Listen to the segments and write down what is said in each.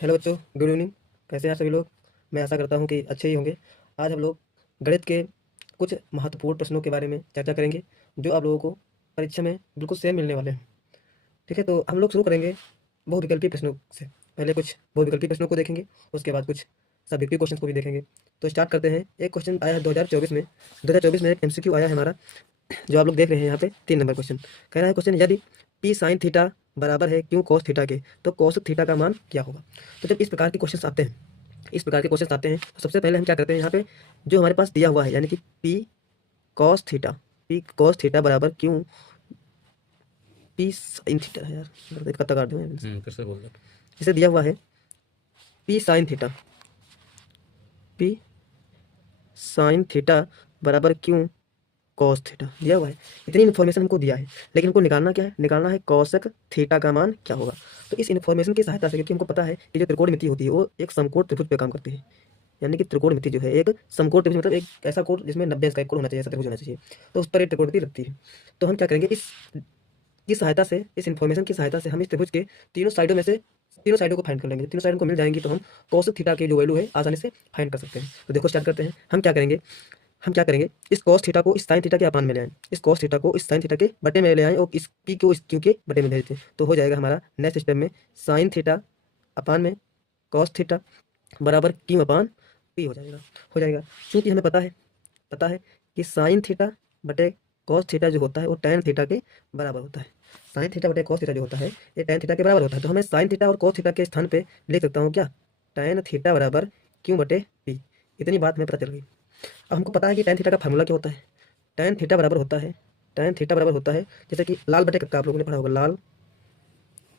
Hello बच्चों, good evening. कैसे हैं आप सभी लोग? मैं आशा करता हूं कि अच्छे ही होंगे। आज हम लोग गणित के कुछ महत्वपूर्ण प्रश्नों के बारे में चर्चा करेंगे जो आप लोगों को परीक्षा में बिल्कुल सेम मिलने वाले हैं। ठीक है, तो हम लोग शुरू करेंगे बहुविकल्पी प्रश्नों से। पहले कुछ बहुविकल्पी प्रश्नों को देखेंगे, उसके बाद कुछ सब्जेक्टिव क्वेश्चन को भी देखेंगे। तो स्टार्ट करते हैं। एक क्वेश्चन आया है 2024 में। 2024 में एक एमसीक्यू आया है हमारा, जो आप लोग देख रहे हैं यहाँ पे 3 नंबर क्वेश्चन। कह रहा है क्वेश्चन, यदि पी साइन थीटा बराबर है क्यों कॉस थीटा के, तो कॉस थीटा का मान क्या होगा। तो जब इस प्रकार के क्वेश्चन आते हैं, तो सबसे पहले हम क्या करते हैं, यहाँ पे जो हमारे पास दिया हुआ है, यानी कि पी कॉस थीटा बराबर क्यों पी साइन थीटा है। यार एक पत्ता काट दूँ फिर से बोल दो। इसे दिया हुआ है पी साइन थीटा बराबर क्यों कॉस थीटा दिया हुआ है। इतनी इन्फॉर्मेशन हमको दिया है, लेकिन हमको निकालना क्या है, निकालना है कॉसक थीटा का मान क्या होगा। तो इस इन्फॉर्मेशन की सहायता से, क्योंकि हमको पता है कि जो त्रिकोणमिति होती है वो एक समकोण त्रिभुज पे काम करती है। यानी कि त्रिकोणमिति जो है एक समकोण त्रिभुज, मतलब एक ऐसा कोण जिसमें 90 अंश का एक कोण होना चाहिए, ऐसा त्रिभुज होना चाहिए। तो उस पर एक त्रिकोणमिति लगती है। तो हम क्या करेंगे, की सहायता से, इस इन्फॉर्मेशन की सहायता से हम इस त्रिभुज के तीनों साइडों में से तीनों साइडों को फाइंड कर लेंगे। तीनों साइडों को मिल जाएंगी तो हम कॉस थीटा की जो वैल्यू है आसानी से फाइंड कर सकते हैं। तो देखो स्टार्ट करते हैं। हम क्या करेंगे, इस कॉस थीटा को इस साइन थीटा के अपान में ले आएं, इस कॉस थीटा को इस साइन थीटा के बटे में ले आएं, और इस पी को इस क्यू के बटे में भेज दें। तो हो जाएगा हमारा नेक्स्ट स्टेप में साइन थीटा अपान में कॉस थीटा बराबर क्यू अपान पी हो जाएगा। क्योंकि हमें पता है कि साइन थीटा बटे कॉस थीटा जो होता है वो टैन थीटा के बराबर होता है। साइन थीटा बटे कॉस थीटा जो होता है ये टैन थीटा के बराबर होता है। तो हमें साइन थीटा और कॉस थीटा के स्थान पे लिख सकता हूँ क्या, टैन थीटा बराबर क्यू बटे पी। इतनी बात हमें पता चल गई। अब हमको पता है कि टैन थीटा का फार्मूला क्या होता है। टैन थीटा बराबर होता है जैसे कि लाल बटे कक्का, आप लोगों ने पढ़ा होगा, लाल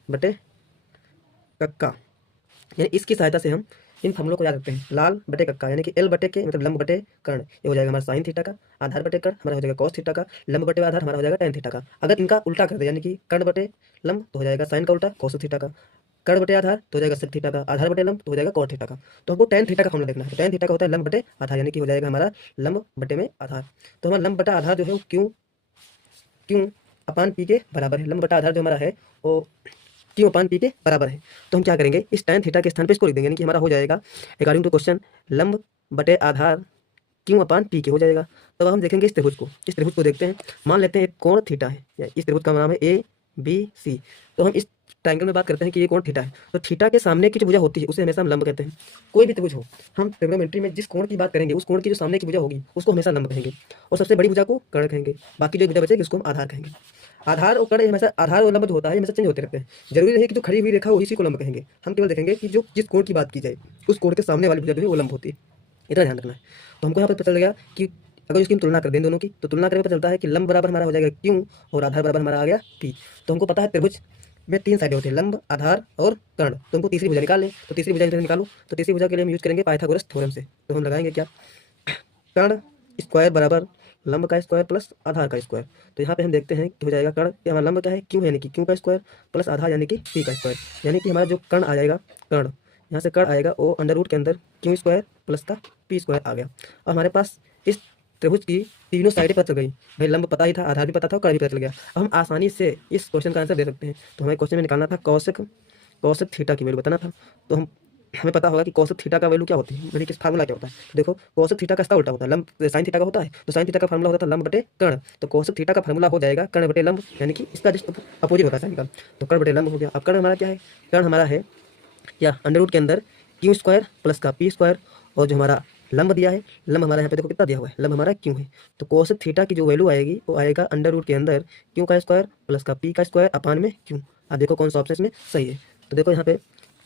बटे कक्का। यानी इसकी सहायता से हम इन फॉर्मूलों को याद रखते हैं। लाल बटे कक्का यानी कि एल बटे के मतलब लंब बटे कर्ण, ये हो जाएगा हमारा साइन थीटा का। आधार बटे कर्ण हमारा हो जाएगा कॉस थीटा का। लंब बटे आधार हमारा हो जाएगा टैन थीटा का। अगर इनका उल्टा कर दे, यानी कि कर्ण बटे लंब तो हो जाएगा साइन का उल्टा कॉस थीटा का। कर्ण बटे आधार तो हो जाएगा सेक थीटा का। आधार बटे लंब तो हो जाएगा कॉट थीटा का। तो हमको टैन थीटा का फॉर्मूला देखना है। टैन थीटा का होता है लंब बटे आधार, यानी कि हो जाएगा हमारा लंब बटे में आधार। तो हमारा लंब बटा आधार जो है वो क्यों क्यों अपान पी के बराबर है। लंब बटा आधार जो हमारा है वो क्यू अपान पी के बराबर है। तो हम क्या करेंगे, इस टैन थीटा के स्थान पे इसको लिख देंगे, यानी कि हमारा हो जाएगा अकॉर्डिंग टू क्वेश्चन लंब बटे आधार क्यू अपान पी के हो जाएगा। तब हम देखेंगे इस त्रिभुज को देखते हैं। मान लेते हैं एक कोण थीटा है, या इस त्रिभुज का नाम है ए बी सी। तो हम इस ट्रायंगल में बात करते हैं कि ये कोण थीटा है। तो थीटा के सामने की जो भुजा होती है उसे हमेशा हम लंब कहते हैं। कोई भी त्रिभुज हो, हम ट्रिग्नोमेट्री में जिस कोण की बात करेंगे उस कोण की जो सामने की भुजा होगी उसको हमेशा लंब कहेंगे, और सबसे बड़ी भुजा को कर्ण कहेंगे। बाकी जो भुजा बचेगी उसको हम आधार कहेंगे। आधार और कर्ण हमेशा, आधार और लंब जो होता है हमेशा चेंज होते रहते हैं। जरूरी नहीं कि जो खड़ी हुई रेखा हो इसी को लंब कहेंगे। हम केवल देखेंगे कि जो जिस कोण की बात की जाए उस कोण के सामने वाली भुजा जो है वो लंब होती है। इतना ध्यान रखना है। तो हमको यहाँ पर पता चल गया कि अगर इसकी हम तुलना कर दें दोनों की, तो तुलना करके पता चलता है कि लंब बराबर हमारा हो जाएगा क्यू और आधार बराबर हमारा आ गया पी। तो हमको पता है त्रिभुज में 3 साइडें होती हैं, लंब आधार और कर्ण। तो हमको तीसरी भुजा निकाल लें। तो तीसरी भुजा निकालो, तो तीसरी भुजा के लिए हम यूज करेंगे पाइथागोरस थ्योरम से। तो हम लगाएंगे क्या, कर्ण स्क्वायर बराबर लंब का स्क्वायर प्लस आधार का स्क्वायर। तो यहाँ पे हम देखते हैं कि हो जाएगा कर्ण, ये हमारा लंब क्या है क्यू, यानी कि क्यू का स्क्वायर प्लस आधार यानी कि पी का स्क्वायर। यानी कि हमारा जो कर्ण आ जाएगा, कर्ण यहाँ से कर्ण आएगा वो अंडर रूट के अंदर क्यू स्क्वायर प्लस का पी स्क्वायर आ गया। अब हमारे पास इस त्रिभुज की तीनों साइडें पता चल गई। भाई लंब पता ही था, आधार भी पता था, कर्ण भी पता चल गया। अब हम आसानी से इस क्वेश्चन का आंसर दे सकते हैं। तो हमें क्वेश्चन में निकालना था कौशिक कौशिक थीटा की वैल्यू बताना था। तो हमें पता होगा कि कौशिक थीटा का वैल्यू क्या होती है, यानी कि फार्मूला क्या होता है। तो देखो कौशिक थीटा का इसका उल्टा होता है, लंब साइन थीटा का होता है। तो साइन थीटा का फार्मूला होता है लंब बटे कर्ण। तो कौशिक थीटा का फार्मूला हो जाएगा कर्ण बटे लंब, यानी कि इसका जस्ट अपोजिट होता है साइन का। तो कर्ण बटे लंब हो गया। अब कर्ण हमारा क्या है, कर्ण हमारा है क्या, अंडर रूट के अंदर क्यू स्क्वायर प्लस का पी स्क्वायर। और जो हमारा लंब दिया है, लंब हमारा यहाँ पे देखो कितना दिया हुआ है, लंब हमारा क्यू है। तो कोस थीटा की जो वैल्यू आएगी वो आएगा अंडर रूट के अंदर क्यू का स्क्वायर प्लस का पी का स्क्वायर अपान में क्यू। अब देखो कौन सा ऑप्शन इसमें सही है। तो देखो यहाँ पे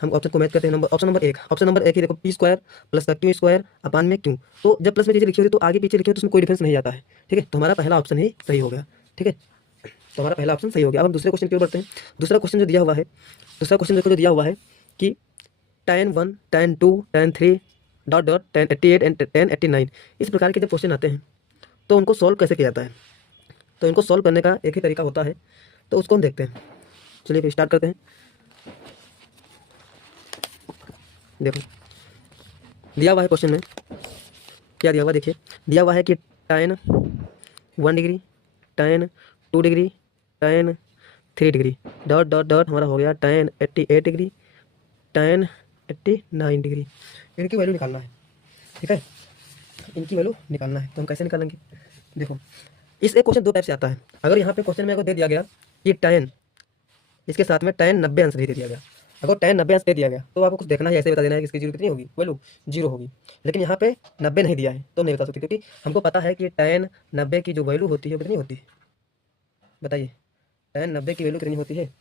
हम ऑप्शन को मैच करते हैं। ऑप्शन नंबर एक ही देखो, पी स्क्वायर प्लस का क्यू स्क्वायर अपान में क्यू। तो जब प्लस में चीज़ें लिखी होती है तो आगे पीछे लिखी हो तो उसमें कोई डिफरेंस नहीं आता है। ठीक है, तो हमारा पहला ऑप्शन ही सही हो गया। ठीक है, तो हमारा पहला ऑप्शन सही हो गया। अब हम दूसरे क्वेश्चन की ओर बढ़ते हैं। दूसरा क्वेश्चन जो दिया हुआ है, दूसरा क्वेश्चन देखो जो दिया हुआ है कि tan 1 tan 2 tan 3 dot dot tan 88 and tan 89, इस प्रकार के जब क्वेश्चन आते हैं तो उनको सॉल्व कैसे किया जाता है। तो इनको सॉल्व करने का एक ही तरीका होता है, तो उसको हम देखते हैं। चलिए फिर स्टार्ट करते हैं। देखो दिया हुआ है क्वेश्चन में, क्या दिया हुआ देखिए, दिया हुआ है कि tan 1 degree, tan 2 degree, tan 3 degree dot dot dot हमारा हो गया tan 88 डिग्री, tan 89 डिग्री। इनकी वैल्यू निकालना है, ठीक है, इनकी वैल्यू निकालना है। तो हम कैसे निकालेंगे, देखो इस एक क्वेश्चन दो टाइप से आता है। अगर यहाँ पे क्वेश्चन में अगर दे दिया गया कि tan, इसके साथ में tan 90 अंश दे दिया गया, अगर tan 90 अंश दे दिया गया तो आपको कुछ देखना है, ऐसे बता देना है कि इसकी जीरो कितनी होगी, वैल्यू 0 होगी। लेकिन यहाँ पे 90 नहीं दिया है तो नहीं बता सकते, क्योंकि हमको पता है कि tan 90 की जो वैल्यू होती है वो कितनी होती है, बताइए tan 90 की वैल्यू कितनी होती है।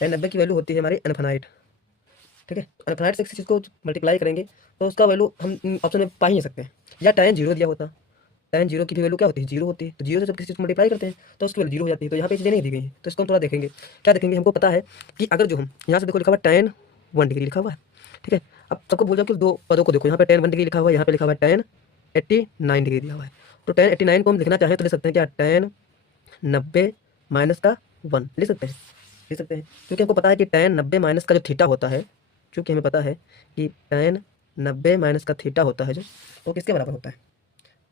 tan 90 की वैल्यू होती है हमारी इनफाइनाइट, ठीक है। इनफाइनाइट से किसी चीज़ को मल्टीप्लाई करेंगे तो उसका वैल्यू हम ऑप्शन में पा ही नहीं सकते हैं। या tan 0 दिया होता, tan 0 की भी वैल्यू क्या होती है, 0 होती है। तो 0 से जब किसी चीज़ को मल्टीप्लाई करते हैं तो उसकी वैल्यू 0 हो जाती है। तो यहाँ पे चीज़ें नहीं दी गई हैं, तो इसको हम थोड़ा देखेंगे। क्या देखेंगे, हमको पता है कि अगर जो हम यहाँ से देखो लिखा हुआ tan 1 डिग्री लिखा हुआ है, ठीक है। अब सबको बोल जाओ कि दो पदों को देखो, यहाँ पे tan 1 डिग्री लिखा हुआ है, यहाँ पे लिखा हुआ है tan 89 डिग्री दिया हुआ है। तो tan 89 को हम लिखना चाहें तो लिख सकते हैं क्या, tan 90 माइनस का 1 लिख सकते हैं, लिख सकते हैं। क्योंकि हमको पता है कि tan 90 माइनस का जो थीटा होता है, क्योंकि हमें पता है कि tan 90 माइनस का थीटा होता है जो, तो किसके बराबर होता है,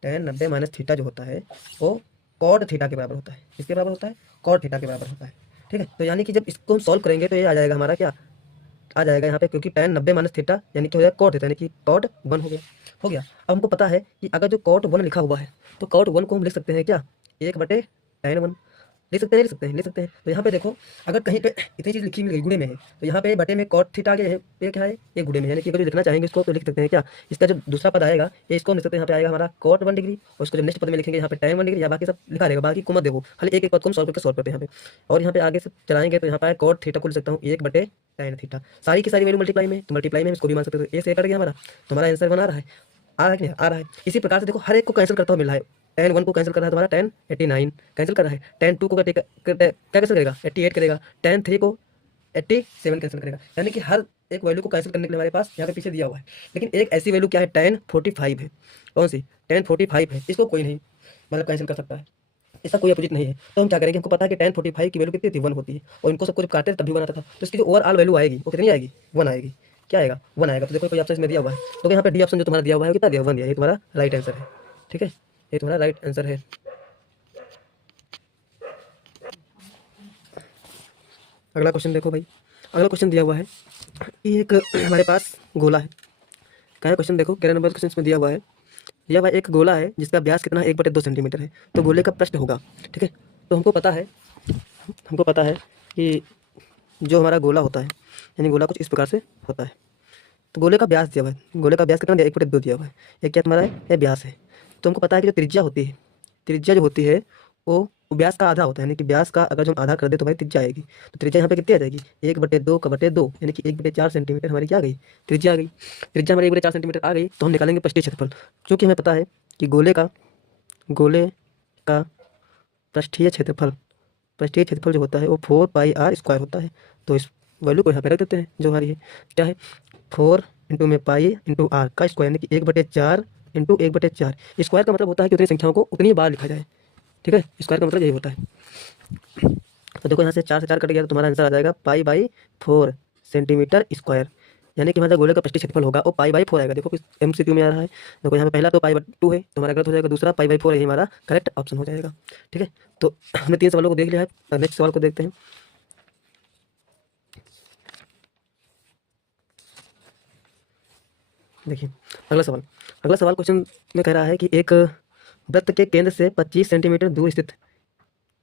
tan 90 माइनस थीटा जो होता है वो कॉट थीटा के बराबर होता है। किसके बराबर होता है, कॉट थीटा के बराबर होता है, ठीक है। तो यानी कि जब इसको हम सॉल्व करेंगे तो ये आ जाएगा हमारा क्या, आ जाएगा यहाँ पे, क्योंकि tan 90 माइनस थीटा यानी कि हो जाएगा कॉट थीटा, यानी कि कॉट 1 हो गया, हो गया। अब हमको पता है कि अगर जो कॉट 1 लिखा हुआ है तो कॉट 1 को हम लिख सकते हैं क्या, 1/tan 1 लिख सकते हैं, लिख सकते हैं, लिख सकते हैं। तो यहाँ पे देखो अगर कहीं पे इतनी चीज़ लिखी मिल गई गुणे में है, तो यहाँ पे बटे में कॉट थीटा आगे है, ये क्या है, ये गुणे में है। यानी कि अगर जो लिखना चाहेंगे इसको तो लिख सकते हैं क्या, इसका जो दूसरा पद आएगा ये इसको हम लिख सकते हैं, यहाँ पे आएगा हमारा cot 1 डिग्री, और इसको जो नेक्स्ट पद में लिखेंगे यहाँ पे tan 1 डिग्री, या बाकी सब लिखा रहेगा, बाकी को मत देखो, खाली एक एक पद को हम सॉल्व करते हैं यहाँ पे। और यहाँ पे आगे से चलाएंगे तो यहाँ पे कॉट थीटा को लिख सकता हूँ 1/tan थीटा, सारी की सारी वैल्यू मल्टीप्लाई में, तो मल्टीप्लाई में हम इसको भी मान सकते हैं। तो ये से कट गया हमारा, तुम्हारा आंसर बना रहा है, आ रहा है कि नहीं आ रहा है। इसी प्रकार से देखो हर एक को कैंसिल करता हुआ मिल रहा है। tan 1 को कैंसिल कर रहा है तुम्हारा tan 89 कैंसिल कर रहा है, tan 2 को क्या कैंसिल करेगा, 88 करेगा, tan 3 को 87 कैंसिल करेगा। यानी कि हर एक वैल्यू को कैंसिल करने के लिए हमारे पास यहाँ पे पीछे दिया हुआ है। लेकिन एक ऐसी वैल्यू क्या है, tan 45 है। कौन सी, tan 45 है, इसको कोई नहीं मतलब कैंसिल कर सकता है, इसका कोई अपोजिट नहीं है। तो हम क्या करेंगे, हमको पता है कि tan 45 की वैल्यू कितनी थी, 1 होती है, और इनको सबको जब काटते हैं तब भी 1 आता था। तो इसकी जो ओवरऑल वैल्यू आएगी वो कितनी आएगी, 1 आएगी। क्या आएगा, 1 आएगा। तो देखो कोई ऑप्शन इसमें दिया हुआ है, तो यहाँ पे डी ऑप्शन जो तुम्हारा दिया हुआ है कितना दिया, 1 दिया, ये तुम्हारा राइट आंसर है, ठीक है, ये तुम्हारा राइट आंसर है। अगला क्वेश्चन देखो भाई, अगला क्वेश्चन दिया हुआ है कि एक हमारे पास गोला है। क्या है क्वेश्चन, देखो 11 नंबर क्वेश्चन में दिया हुआ है, दिया हुआ एक गोला है जिसका व्यास कितना है, 1/2 सेंटीमीटर है। तो गोले का प्रश्न होगा, ठीक है। तो हमको पता है कि जो हमारा गोला होता है, यानी गोला कुछ इस प्रकार से होता है। तो गोले का व्यास दिया हुआ है, गोले का व्यास कितना दिया, 1/2 दिया हुआ है। ये क्या तुम्हारा है, ये व्यास है। तो हमको पता है कि जो त्रिज्या होती है, त्रिज्या जो होती है वो व्यास का आधा होता है, यानी कि व्यास का अगर जो हम आधा कर दे तो भाई त्रिज्या आएगी। तो त्रिज्या यहाँ पे कितनी आ जाएगी, 1/2 का बटे 2, यानी कि 1/4 सेंटीमीटर हमारी क्या आ गई, त्रिज्या आ गई। त्रिज्या हमारी 1/4 सेंटीमीटर आ गई, तो हम निकालेंगे पृष्ठीय क्षेत्रफल। क्योंकि हमें पता है कि गोले का पृष्ठीय क्षेत्रफल जो होता है वो 4πr² होता है। तो इस वैल्यू को यहाँ पे रख देते हैं, जो हमारी है क्या है, 4 इंटू में पाई इंटू आर का स्क्वायर, यानी कि 1/4 इंटू 1/4। स्क्वायर का मतलब होता है कि उतनी संख्याओं को उतनी बार लिखा जाए, ठीक है, स्क्वायर का मतलब यही होता है। तो देखो यहाँ से 4 से 4 कट गया तो तुम्हारा आंसर आ जाएगा π/4 सेंटीमीटर स्क्वायर, यानी कि हमारा गोले का पृष्ठीय क्षेत्रफल होगा वो π/4 आएगा। देखो किस MCQ में आ रहा है, देखो यहाँ पे पहला तो π/2 है, तो हमारा गलत हो जाएगा, दूसरा π/4 यही हमारा करेक्ट ऑप्शन हो जाएगा, ठीक है। तो हमने 3 सवालों को देख लिया है, नेक्स्ट सवाल को देखते हैं। देखिए अगला सवाल क्वेश्चन में कह रहा है कि एक वृत्त के केंद्र से 25 सेंटीमीटर दूर स्थित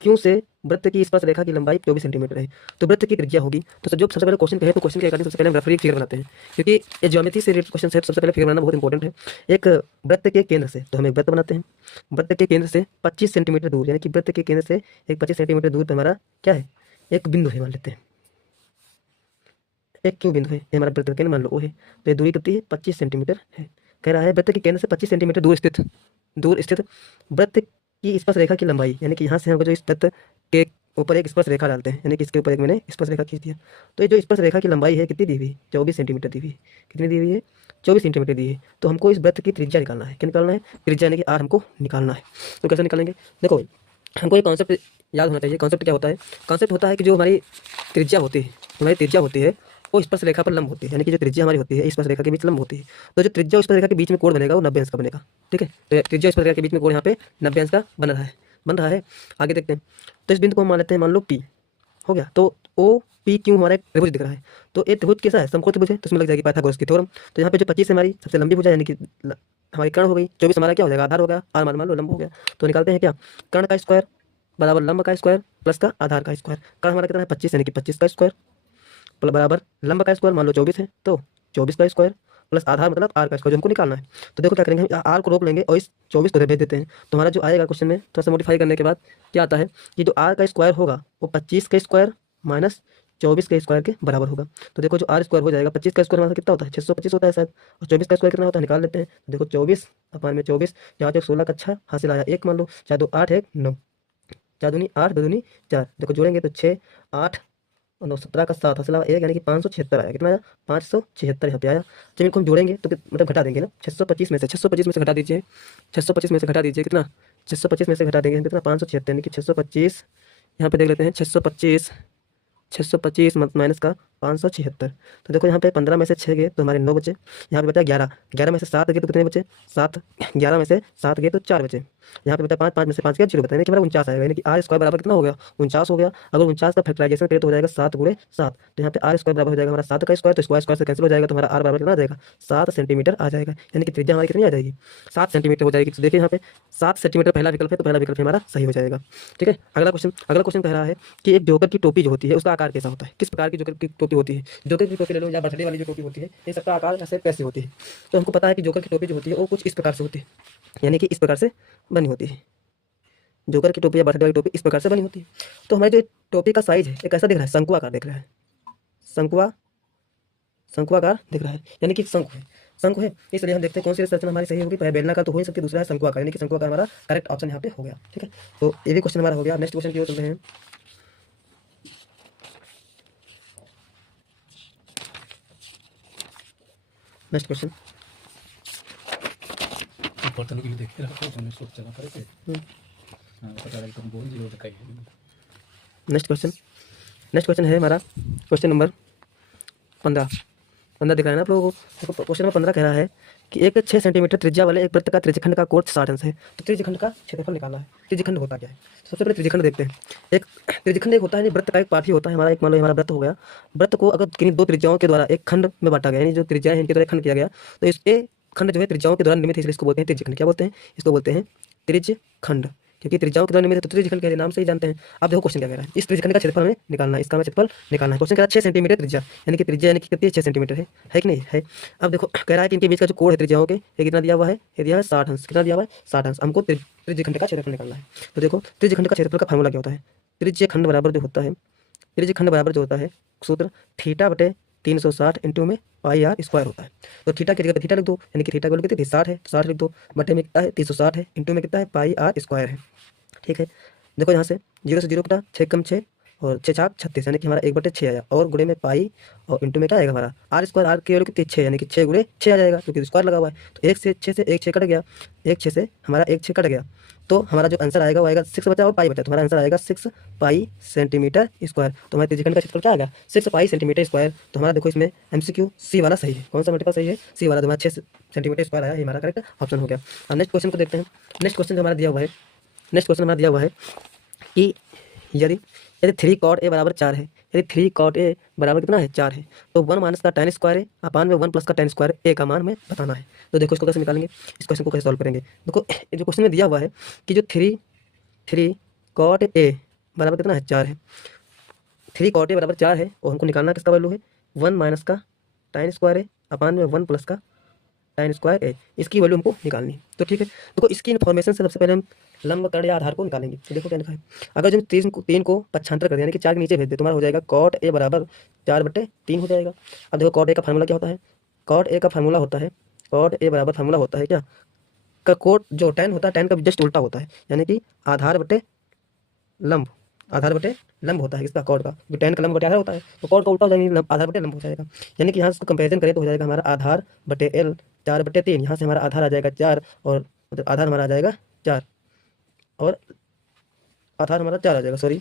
क्यों से वृत्त की स्पर्श रेखा की लंबाई 24 सेंटीमीटर है। तो वृत्त की त्रिज्या होगी, तो जो सबसे पहले क्वेश्चन कहे तो क्वेश्चन के अकॉर्डिंग सबसे पहले हम रफली फिगर बनाते हैं, क्योंकि ये ज्योमेट्री से रिलेटेड क्वेश्चन है, सबसे पहले फिगर बनाना बहुत इंपॉर्टेंट है। एक वृत्त के केंद्र से, तो हम एक वृत्त बनाते हैं, वृत्त के केंद्र से 25 सेंटीमीटर दूर, यानी कि वृत्त के केंद्र से एक 25 सेंटीमीटर दूर पर हमारा क्या है, एक बिंदु है, मान लेते हैं एक क्यों बिंदु है, ये हमारा वृत्त का केंद्र मान लो वो है। तो ये दूरी कितनी है, 25 सेंटीमीटर है। कह रहा है वृत्त के केंद्र से 25 सेंटीमीटर दूर स्थित वृत्त की स्पर्श रेखा की लंबाई, यानी कि यहाँ से हम जो इस वृत्त के ऊपर एक स्पर्श रेखा डालते हैं, यानी कि इसके ऊपर एक मैंने स्पर्श रेखा खींच दिया, तो ये जो स्पर्श रेखा की लंबाई है कितनी दी हुई, 24 सेंटीमीटर दी हुई है। कितनी दी हुई है, 24 सेंटीमीटर दी है। तो हमको इस वृत्त की त्रिज्या निकालना है, क्या निकालना है, त्रिज्या यानी कि आर हमको निकालना है। तो कैसे निकालेंगे, देखो हमको ये कॉन्सेप्ट याद होना चाहिए। कॉन्सेप्ट क्या होता है, कॉन्सेप्ट होता है कि जो हमारी त्रिज्या होती है वो स्पर्श रेखा पर लंब होती है, यानी कि जो त्रिज्या हमारी होती है स्पर्श रेखा के बीच लंब होती है। तो जो त्रिज्या स्पर्श रेखा के बीच में कोण बनेगा वो 90 अंश का बनेगा, ठीक है। तो त्रिज्या स्पर्श रेखा के बीच में कोण यहाँ पे 90 अंश का बन रहा है। आगे देखते हैं। तो इस बिंदु को हम मान लेते हैं, मान लो P हो गया। तो ओ पी क्यू हमारा एक त्रिभुज दिख रहा है, तो ये त्रिभुज कैसा है, समकोण त्रिभुज है, तो इसमें लग जाएगी पाइथागोरस की थ्योरम। तो यहाँ पे जो 25 हमारी सबसे लंबी भुजा यानी कि हमारी कर्ण हो गई, 24 हमारा क्या हो जाएगा, आधार हो गया, आर मान लो लंब हो गया। तो निकालते हैं क्या, कर्ण का स्क्वायर बराबर लंब का स्क्वायर प्लस का आधार का स्क्वायर। कर्ण हमारा कितना है 25 यानी कि 25 का स्क्वायर बराबर लंब का स्क्वायर मान लो 24 है तो 24 का स्क्वायर प्लस आधार मतलब आर का स्क्वायर जो हमको निकालना है। तो देखो क्या करेंगे, हम आर को रोक लेंगे और इस 24 को भेज देते हैं। तो हमारा जो आएगा क्वेश्चन में थोड़ा सा मॉडिफाई करने के बाद क्या आता है कि जो आर का स्क्वायर होगा वो 25 का स्क्वायर माइनस 24 के स्क्वायर के बराबर होगा। तो देखो जो आर स्क्वायर हो जाएगा, 25 का स्क्वायर हमारा कितना होता है 625 होता है शायद, और 24 का स्क्वायर कितना होता है निकाल लेते हैं। तो देखो 24 अपान में 24, यहाँ तो 16 का अच्छा हासिल आया, एक मान लो, चाहे 2 8 1 9, 4 दूनी 8 2 दूनी 4, देखो जोड़ेंगे तो 6 8 और 9 17 का 7 हासिल आया एक यानी कि 576 आया। कितना आया 576 यहाँ पे आया। जब इनको हम जोड़ेंगे तो मतलब घटा देंगे ना, 625 में से 625 में से घटा दीजिए, 625 में से घटा दीजिए कितना, 625 में से घटा देंगे कितना 576 यानी कि 625, यहाँ पे देख लेते हैं 625 625 माइनस का 576। तो देखो यहाँ पे 15 में से 6 गए तो हमारे 9 बचे, यहाँ पे बचा 11, 11 में से 7 गए तो कितने बचे 7, 11 में से 7 गए तो 4 बचे, यहाँ पे बता 5, 5 में से 5 गया 0 बताया कि हमारा 49 आएगा, यानी कि आर स्क्वायर बराबर कितना हो गया 49 हो गया। अगर 49 का फैक्टराइजेशन करें तो हो जाएगा 7 गुणे 7, तो यहाँ पे आर स्क्वायर बराबर हो जाएगा हमारा 7 का स्क्वायर, तो स्क्वायर स्क्वायर से कैंसिल हो जाएगा, तो हमारा आर बराबर कितना आ जाएगा 7 सेंटीमीटर आ जाएगा, यानी कि त्रिज्या हमारी कितनी आ जाएगी 7 सेंटीमीटर हो जाएगी। तो देखिए यहाँ पे 7 सेंटीमीटर पहला विकल्प है, तो पहला विकल्प हमारा सही हो जाएगा। ठीक है, अगला क्वेश्चन कह रहा है कि एक जोकर की टोपी जो होती है उसका आकार कैसा होता है, किस प्रकार की जोकर की टोपी होती है। जोकर की टोपी ले लो या बर्थडे वाली जो टोपी होती है, ये सबका आकार ऐसे कैसे होती है। तो हमको पता है कि जोकर की टोपी जो होती है वो कुछ इस प्रकार से होती है, यानी कि इस प्रकार से बनी होती है। जोकर की टोपी या बर्थडे वाली टोपी इस प्रकार से बनी होती है। तो हमारी जो टोपी का साइज है ये कैसा दिख रहा है, शंकुआकार दिख रहा है, शंकुआकार दिख रहा है, यानी कि शंकु है। इसलिए हम देखते हैं कौन सी रिसर्च हमारी सही होगी, पहले बेलनाकार तो हो ही सकती है, दूसरा है शंकुआकार, यानी कि शंकुआकार हमारा करेक्ट ऑप्शन यहाँ पे हो गया। ठीक है, तो ये भी क्वेश्चन हमारा हो गया। नेक्स्ट क्वेश्चन की ओर चलते हैं। नेक्स्ट क्वेश्चन बर्तनों के लिए देखे रखा तो हमने सोच चला करे थे। हां पता लगा तुम बोल दियो तो कहीं नेक्स्ट क्वेश्चन है हमारा क्वेश्चन नंबर 15 दिख रहा है ना आप लोगों को। क्वेश्चन नंबर 15 कह रहा है कि एक 6 सेंटीमीटर त्रिज्या वाले एक वृत्त का त्रिज्यखंड का कोण 60 अंश है, तो त्रिज्यखंड का क्षेत्रफल निकालना है। त्रिज्यखंड होता क्या है, तो सबसे पहले त्रिज्यखंड देखते हैं। एक त्रिज्यखंड एक होता है वृत्त का एक पार्ट ही होता है हमारा, एक मान लो हमारा वृत्त हो गया, वृत्त को अगर किन्हीं दो त्रिज्याओं के द्वारा एक खंड में बांटा गया, यानी जो त्रिज्याएं हैं इनके द्वारा खंड किया गया, तो इसके खंड जो है त्रिज्याओं के द्वारा निर्मित है, इसलिए इसको बोलते हैं त्रिज्यखंड। क्या बोलते हैं, इसको बोलते हैं त्रिज्यखंड, क्योंकि त्रिज्याओं के द्वारा निर्मित है तो त्रिज्यखंड के नाम से ही जानते हैं। अब देखो क्वेश्चन क्या कह रहा है, इस त्रिज्यखंड का क्षेत्रफल हमें निकालना है, इसका हमें क्षेत्रफल निकालना है। क्वेश्चन कह रहा है 6 सेंटीमीटर त्रिज्या, यानी कि त्रिज्या यानी कि कितनी 6 सेंटीमीटर है कि नहीं है। अब देखो कह रहा है कि इनके बीच का जो कोण है त्रिज्याओं के, ये कितना दिया हुआ है, ये दिया है 60 अंश, कितना दिया हुआ है 60 अंश। हमको त्रिज्यखंड का क्षेत्रफल निकालना है। तो देखो त्रिज्यखंड का क्षेत्रफल का फार्मूला क्या होता है, त्रिज्यखंड बराबर जो होता है, त्रिज्यखंड बराबर जो होता है सूत्र थीटा बटे 360 इंटू में पाई आर स्क्वायर होता है। तो थीटा की जगह पे थीटा लिख दो, यानी कि थीटा की वैल्यू कितनी थी 60 है, तो 60 लिख दो, बटे में कितना है 360 है, इंटू में कितना है पाई आर स्क्वायर है। ठीक है, देखो यहाँ से 0 से 0 कटा, 6 कम 6 और 6 4 36, यानी कि हमारा 1/6 आया, और गुणे में पाई और इंटू में क्या आएगा हमारा आर स्क्वायर, आर की वैल्यू कितनी 6, यानी कि 6 गुणे 6 आ जाएगा क्योंकि स्क्वायर लगा हुआ है। तो 1 से 6 से 1 6 कट गया, 1 6 से हमारा 1 6 कट गया, तो हमारा जो आंसर आएगा वो आएगा 6 बचा और पाई बचा, तो हमारा आंसर आएगा 6 पाई सेंटीमीटर स्क्वायर। तो हमारे त्रिज्यखंड का क्षेत्रफल क्या आएगा 6 पाई सेंटीमीटर स्क्वायर। तो हमारा देखो इसमें एमसीक्यू सी वाला सही है, कौन सा मल्टीपल सही है, सी वाला, जो हमारा 6 सेंटीमीटर स्क्वायर आया, ये हमारा करेक्ट ऑप्शन हो गया। अब नेक्स्ट क्वेश्चन को देखते हैं। नेक्स्ट क्वेश्चन जो हमारा दिया हुआ है, नेक्स्ट क्वेश्चन हमारा दिया हुआ है कि यदि यदि 3 कॉट ए बराबर 4 है, यदि 3 कॉट ए बराबर कितना है 4 है, तो 1 माइनस का tan स्क्वायर ए अपान में 1 प्लस का tan स्क्वायर ए का मान हमें बताना है। तो देखो इसको कैसे निकालेंगे, इस क्वेश्चन को कैसे सॉल्व करेंगे। देखो ये जो क्वेश्चन में दिया हुआ है कि जो 3 कॉट ए बराबर कितना है 4 है, 3 कॉट ए बराबर 4 है, और हमको निकालना किसका वैल्यू है 1 माइनस का tan स्क्वायर ए अपान में 1 प्लस का tan स्क्वायर ए, इसकी वैल्यू हमको निकालनी है। तो ठीक है, देखो इसकी इन्फॉर्मेशन से सबसे पहले हम लंब कर्ण या आधार को निकालेंगे। तो देखो क्या लिखा है, अगर जो 3 को पक्षांतर कर दें, यानी कि 4 के नीचे भेज दे, तुम्हारा हो जाएगा कॉट ए बराबर 4/3 हो जाएगा। अब देखो कॉट ए का फार्मूला क्या होता है, कॉट ए का फार्मूला होता है, कॉट ए बराबर फार्मूला होता है क्या, का कोट जो tan होता है tan का जस्ट उल्टा होता है, यानी कि आधार बटे लंब, आधार बटे लंब होता है इसका कॉट का, जो tan का लंब बटे आधार होता है, तो कॉट का उल्टा हो जाएगा, आधार बटे लंब हो जाएगा। यानी कि यहाँ इसको कंपेरिजन करें तो हो जाएगा हमारा आधार बटे एल 4/3, यहाँ से हमारा आधार आ जाएगा 4, और मतलब आधार हमारा आ जाएगा 4, और आधार हमारा 4 आ जाएगा, सॉरी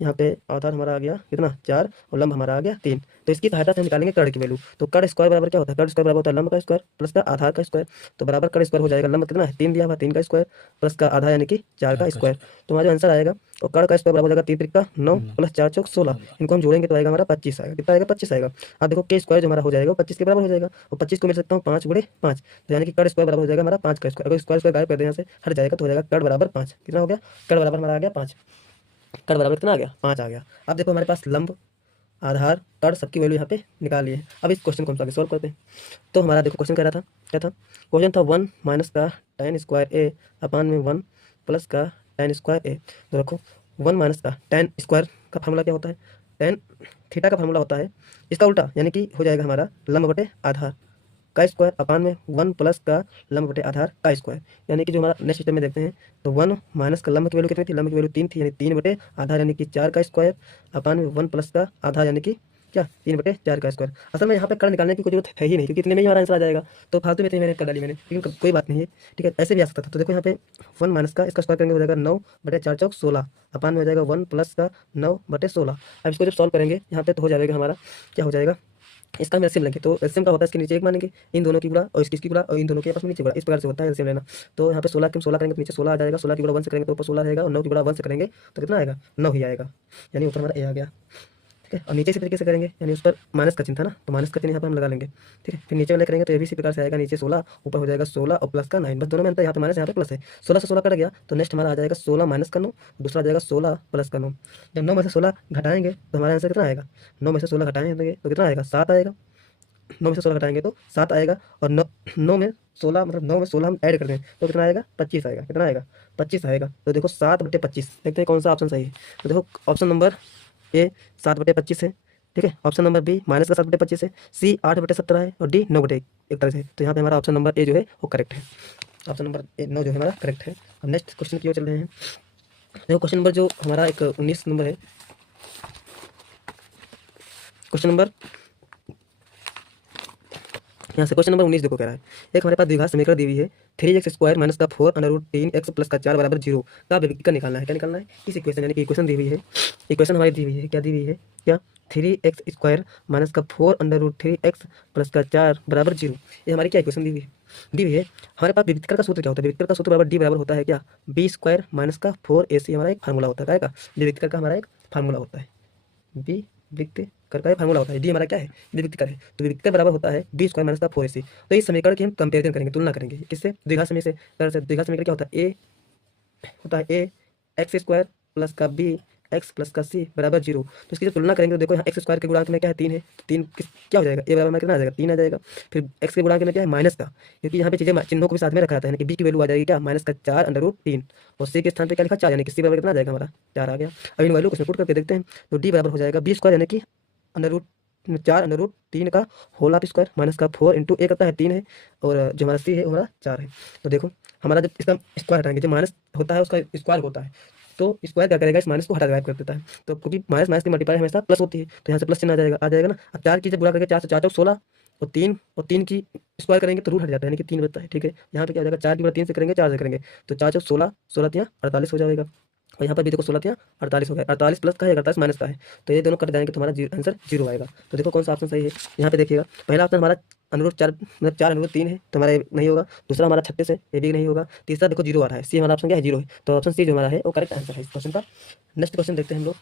यहाँ पे आधार हमारा आ गया कितना 4 और लंब हमारा आ गया 3। तो इसकी सहायता से हम निकालेंगे कर्ण की वैल्यू। तो कर्ण स्क्वायर बराबर क्या होता है, कर्ण स्क्वायर बराबर होता है लंब का स्क्वायर प्लस का आधार का स्क्वायर। तो बराबर कर्ण स्क्वायर हो जाएगा, लंब कितना है 3 दिया हुआ, 3 का स्क्वायर प्लस का आधा यानी कि 4 का 4 का स्क्वायर। स्क्वायर। तो हमारा जो आंसर आएगा और कर्ण का स्क्वायर बराबर हो जाएगा 3 का 9 9 प्लस 4 चौक 16। 16। इनको हम जोड़ेंगे तो आएगा हमारा 25 आएगा। कितना आएगा 25 आएगा। अब देखो के स्क्वायर जो हमारा हो जाएगा वो 25 के बराबर हो जाएगा और 25 को मिल सकता हूँ 5 गुणे 5। तो यानी कि कर्ण स्क्वायर बराबर हो जाएगा हमारा 5 का स्क्वायर। अगर स्क्वायर स्क्वायर गायब कर दें यहाँ से हट जाएगा तो हो जाएगा कर्ण बराबर 5। कितना हो गया, कर्ण बराबर हमारा आ गया 5। कर्ण बराबर कितना आ गया 5 आ गया। अब देखो हमारे पास लंब आधार कर्ण सबकी वैल्यू यहाँ पे निकाल लिए। अब इस क्वेश्चन को हम आगे सॉल्व करते हैं। तो हमारा देखो क्वेश्चन कह रहा था क्या था, क्वेश्चन था 1 माइनस का tan स्क्वायर ए अपान में 1 प्लस का tan स्क्वायर ए। तो रखो 1 माइनस का tan स्क्वायर का फार्मूला क्या होता है, tan थीटा का फार्मूला होता है इसका उल्टा, यानी कि हो जाएगा हमारा लंब बटे आधार का स्क्वायर अपान में 1 प्लस का लंब बटे आधार का स्क्वायर। यानी कि जो हमारा नेक्स्ट स्टेप में देखते हैं तो 1 माइनस का लंब की वैल्यू कितनी थी, लंब की वैल्यू 3 थी, यानी 3 बटे आधार यानी कि 4 का स्क्वायर अपान में 1 प्लस का आधार यानी कि क्या 3 बटे 4 का स्क्वायर। असल में यहाँ पे कर्ण निकालने की कोई जरूरत है ही नहीं, क्योंकि इतने में ही हमारा आंसर आ जाएगा। तो फालतू में इतनी मैंने कर डाली मैंने, लेकिन कोई बात नहीं है, ठीक है ऐसे भी आ सकता था। तो देखो यहाँ पे 1 माइनस का इसका स्क्वायर करेंगे हो जाएगा 9 बटे 4 चौक 16 अपान में हो जाएगा 1 प्लस का 9 बटे 16। अब इसको जब सॉल्व करेंगे यहाँ पे तो हो जाएगा हमारा क्या हो जाएगा, इसका हम एलसीएम लेंगे। तो एलसीएम का होता है इसके नीचे एक मानेंगे, इन दोनों की गुणा और इसकी गुणा और इन दोनों के आपस में नीचे गुणा, इस प्रकार से होता है एलसीएम लेना। तो यहाँ पे 16 की 16 करेंगे तो नीचे 16 आ जाएगा, 16 की गुणा 1 से करेंगे तो ऊपर 16 रहेगा और 9 की गुणा 1 से करेंगे तो कितना आएगा 9 ही आएगा, यानी ऊपर हमारा ए आ गया। ठीक है, और नीचे इसी तरीके से करेंगे, यानी उस पर माइनस का चिन्ह था ना, तो माइनस का चिन्ह यहाँ पर हम लगा लेंगे। ठीक है, फिर नीचे वाले करेंगे तो ये भी इसी प्रकार से आएगा, नीचे 16 ऊपर हो जाएगा 16 और प्लस का 9, बस दोनों में अंतर, यहाँ पे माइनस यहाँ पे प्लस है। 16 से 16 कट गया तो नेक्स्ट हमारा आ जाएगा 16 माइनस का 9, दूसरा आ जाएगा 16 प्लस का 9। जब 9 में से 16 घटाएंगे तो हमारा आंसर कितना आएगा, 9 में से 16 घटाएंगे तो कितना आएगा 7 आएगा। 9 में से 16 घटाएंगे तो 7 आएगा और 9 में 16 मतलब 9 में 16 हम ऐड कर दें तो कितना आएगा 25 आएगा। कितना आएगा 25 आएगा। तो देखो 7 बटे 25, देखते हैं कौन सा ऑप्शन सही है। तो देखो ऑप्शन नंबर ए 7 बटे 25 है, ठीक है, ऑप्शन नंबर बी माइनस का 7 बटे 25 है, सी 8 बटे 17 है और डी 9 बटे 41 है। तो यहाँ पे हमारा ऑप्शन नंबर ए जो है वो करेक्ट है, ऑप्शन नंबर 9 जो है हमारा करेक्ट है। अब नेक्स्ट क्वेश्चन की ओर चल रहे हैं। देखो क्वेश्चन नंबर जो हमारा एक 19 नंबर है, क्वेश्चन नंबर यहाँ से क्वेश्चन नंबर 19 देखो कह रहा है, एक हमारे पास द्विघात समीकरण दी हुई है 3x स्क्वायर माइनस का 4 अंडर रूट 3x प्लस का 4 बराबर 0 का विकर्ण निकालना है। क्या निकालना है, इस इक्वेशन यानी कि इक्वेशन दी हुई है, इक्वेशन हमारी दी हुई है, क्या दी हुई है, क्या 3x स्क्वायर माइनस का 4 अंडर रूट 3x प्लस का 4 बराबर 0। ये हमारी क्या इक्वेशन दी हुई है। हमारे पास विविक्तर का सूत्र क्या होता है, विविक्तर का सूत्र बराबर डी बराबर होता है क्या बी स्क्वायर माइनस का 4ac हमारा एक फार्मूला होता है, क्या विविक्तर का हमारा एक फार्मूला होता है, बी विविक्तर का फार्मूला होता है, डी हमारा क्या है विविक्तर है। तो विविक्तर बराबर होता है बी स्क्वायर माइनस का 4ac। तो इस समीकरण की हम कंपेरिजन करेंगे, तुलना करेंगे किससे, द्विघात समीकरण से। द्विघात समीकरण क्या होता है, ए होता है ए एक्स स्क्वायर प्लस का बी एक्स प्लस का सी बराबर 0। तो इसकी जब तुलना करेंगे तो देखो यहाँ एक्स स्क्वायर के गुणांक में क्या है 3 है, 3 क्या हो जाएगा ए बराबर में कितना आ जाएगा 3 आ जाएगा। फिर एक्स के गुणांक में क्या है माइनस का, क्योंकि यहाँ पे चीजें चिन्हों को भी साथ में रखा जाता है, यानी कि बी की वैल्यू आ जाएगी क्या माइनस का 4 अंडर रूट 3 और सी के स्थान पे क्या लिखा 4, यानी कि सी बराबर कितना आ जाएगा हमारा 4 आ गया। अब इन वैल्यू को इसमें पुट करके देखते हैं तो डी बराबर हो जाएगा बी स्क्वायर यानी कि अंडर रूट 4 अंडर रूट 3 का होल ऑफ स्क्वायर माइनस का 4 इंटू ए करता है 3 है और जो हमारा सी है वो हमारा 4 है। तो देखो हमारा जब इसका स्क्वायर हटाएंगे, जो माइनस होता है उसका स्क्वायर होता है, तो स्क्वायर क्या करेगा इस माइनस को हटा गायब कर देता है। तो क्योंकि माइनस माइनस की मल्टीप्लाई हमेशा प्लस होती है तो यहाँ से प्लस चिन्ह आ जाएगा ना। अब 4 की जब गुणा करके 4 से 4 चौक 16 और 3 की स्क्वायर करेंगे तो रूट हट जाता है, यानी कि 3 बचता है। ठीक है, यहाँ पे क्या हो जाएगा 4 की गुणा 3 से करेंगे 4 से करेंगे तो 4 चौक 16, 16 तियाँ 48 हो जाएगा और यहाँ पर भी देखो 16 तियाँ 48 हो गया, 48 प्लस का है 48 माइनस का है, तो ये दोनों कट जाएंगे तो हमारा आंसर 0 आएगा। तो देखो कौन सा ऑप्शन सही है, यहाँ पे देखिएगा पहला ऑप्शन हमारा अनुरूट 4 मतलब 4 अनुरूट 3 है तो हमारा नहीं होगा, दूसरा हमारा 36 है ये भी नहीं होगा, तीसरा देखो 0 आ रहा है, सी हमारा ऑप्शन क्या है 0 है। तो ऑप्शन सी जो हमारा है वो करेक्ट आंसर है इस क्वेश्चन का। नेक्स्ट क्वेश्चन देखते हैं हम लोग,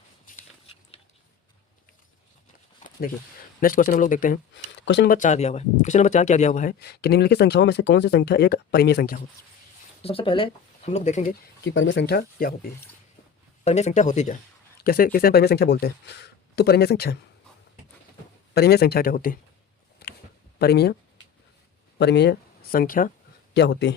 देखिए नेक्स्ट क्वेश्चन हम लोग देखते हैं, क्वेश्चन नंबर 4 दिया हुआ है। क्वेश्चन नंबर 4 क्या दिया हुआ है कि निम्नलिखित संख्याओं में से कौन सी संख्या एक परिमेय संख्या हो। तो सबसे पहले हम लोग देखेंगे कि परिमेय संख्या क्या होती है, परिमेय संख्या होती क्या है, कैसे कैसे हम परिमेय संख्या बोलते हैं। तो परिमेय संख्या क्या होती है, परिमेय संख्या क्या होती है।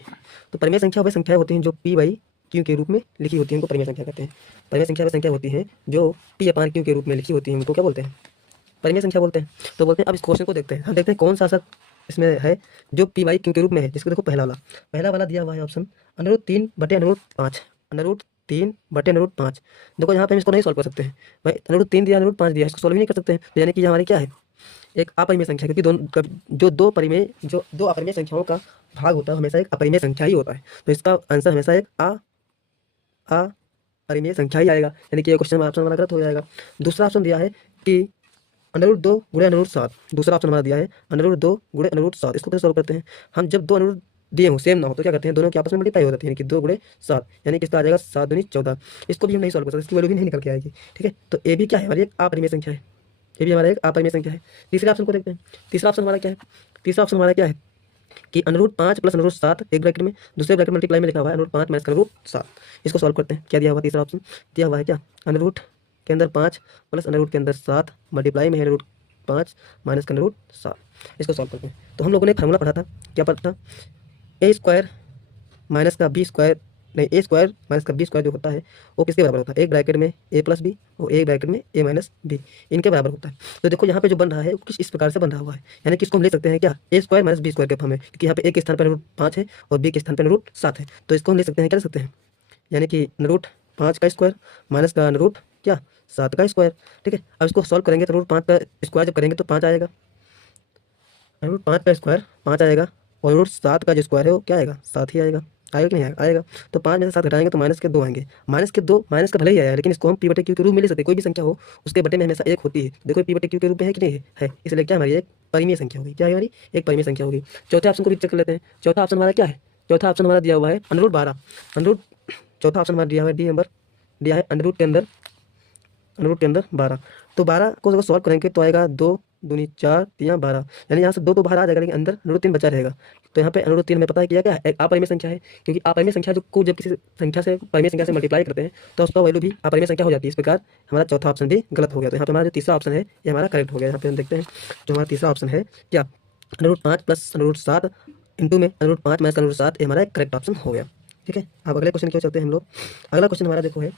तो परिमेय संख्या वे संख्याएं होती हैं जो पी बाई क्यू के रूप में लिखी होती हैं, उनको परिमेय संख्या कहते हैं। परिमेय संख्या वे संख्या होती हैं जो पी अपान क्यू के रूप में लिखी होती हैं, उनको क्या बोलते हैं परिमेय संख्या बोलते हैं। तो बोलते हैं अब इस क्वेश्चन को देखते हैं, हम देखते हैं कौन सा ऐसा इसमें है जो पी बाई क्यू के रूप में है, जिसको देखो पहला वाला दिया हुआ है ऑप्शन अंडर रूट 3 बटे अंडर रूट 5, अंडर रूट 3 बटे अंडर रूट 5। देखो यहाँ पे हम इसको नहीं सॉल्व कर सकते हैं भाई, अंडर रूट 3 दिया अंडर रूट 5 दिया, इसको सॉल्व ही नहीं कर सकते हैं। तो यानी कि हमारी क्या है एक अपरिमेय संख्या, क्योंकि दो अपरिमेय संख्याओं का भाग होता है हमेशा एक अपरिमेय संख्या ही होता है। तो इसका आंसर हमेशा एक परिमेय संख्या ही आएगा, यानी कि ये क्वेश्चन ऑप्शन हमारा गलत हो जाएगा। दूसरा ऑप्शन दिया है कि √2 गुणे √7, दूसरा ऑप्शन हमारा दिया है √2 गुणे √7। इसको कैसे सॉल्व करते हैं हम? जब दो अनुरूप दिए हो, सेम ना हो, तो क्या करते हैं, दोनों के आपस में मल्टीप्लाई हो जाती है, यानी कि 2 गुणे 7, यानी कि इसका आ जाएगा 7 दूनी 14। इसको भी हम नहीं सॉल्व कर सकते, इसकी वैल्यू भी नहीं निकल के आएगी। ठीक है, तो ए भी क्या है, हमारी एक अपरिमेय संख्या है, ये भी हमारा एक अपरिमेय संख्या है। तीसरे ऑप्शन को देखते हैं। तीसरा ऑप्शन हमारा क्या है? तीसरा ऑप्शन हमारा क्या है कि √5 प्लस √7, एक ब्रैकेट में, दूसरे ब्रैकेट मल्टीप्लाई में लिखा हुआ है √5 माइनस √7। इसको सॉल्व करते हैं। क्या दिया हुआ तीसरा ऑप्शन? दिया हुआ है क्या, √ के अंदर 5 प्लस √ के अंदर 7 मल्टीप्लाई में है √5 माइनस का √7। इसको सॉल्व करते हैं। तो हम लोगों ने फार्मूला पढ़ा था, क्या पढ़ा था, a² माइनस का b² नहीं, a² माइनस का b² जो होता है वो किसके बराबर होता है? एक ब्रैकेट में a प्लस बी और एक ब्रैकेट में a माइनस बी, इनके बराबर होता है। तो देखो यहाँ पे जो बन रहा है वो कुछ इस प्रकार से बन रहा हुआ है, यानी कि इसको हम ले सकते हैं क्या, a² माइनस b² के फॉर्म में, क्योंकि यहाँ पे a के स्थान पर √5 है और b के स्थान पर √7 है। तो इसको हम ले सकते हैं, क्या ले सकते हैं, यानी कि √5 का स्क्वायर माइनस का क्या 7 का स्क्वायर। ठीक है, अब इसको सॉल्व करेंगे तो √5 का स्क्वायर जब करेंगे तो 5 आएगा, √5 का स्क्वायर 5 आएगा, और √7 का जो स्क्वायर है वो क्या आएगा, 7 ही आएगा। आएगा कि नहीं आएगा? आएगा। तो 5 में से 7 घटाएंगे तो -2 आएंगे। -2 माइनस का भले ही आया, लेकिन इसको हम p/q के रूप में ले सकते हैं। कोई भी संख्या हो उसके बटे में हमेशा 1 होती है। देखो p/q के रूप में है कि नहीं है, इसलिए क्या हमारी एक परिमेय संख्या होगी। क्या है हमारी? एक परिमेय संख्या होगी। चौथे ऑप्शन को भी चेक कर लेते हैं। चौथा ऑप्शन हमारा क्या है? चौथा ऑप्शन हमारा दिया हुआ है √12। चौथा ऑप्शन हमारा दिया हुआ है डी नंबर, दिया है √ के अंदर 12। तो 12 को अगर सॉल्व करेंगे तो आएगा 2 दूनी 4 3 12, यानी यहाँ से 2 तो बाहर आ जाएगा, लेकिन अंदर √3 बचा रहेगा। तो यहाँ पे √3 हमें पता है कि क्या है, एक अपरिमेय संख्या है, क्योंकि अपरिमेय संख्या जो को जब किसी संख्या से परिमेय संख्या से मल्टीप्लाई करते हैं तो उसका वैल्यू भी अपरिमेय संख्या हो जाती है। इस प्रकार हमारा चौथा ऑप्शन भी गलत हो गया। तो यहाँ पे हमारा जो तीसरा ऑप्शन है ये हमारा करेक्ट हो गया। यहाँ पे हम देखते हैं जो हमारा तीसरा ऑप्शन है क्या, √5 प्लस √7 इंटू में √5 माइनस √7, ये हमारा एक करेक्ट ऑप्शन हो गया। ठीक है, अब अगले क्वेश्चन की ओर चलते हैं हम लोग। अगला क्वेश्चन हमारा देखो है,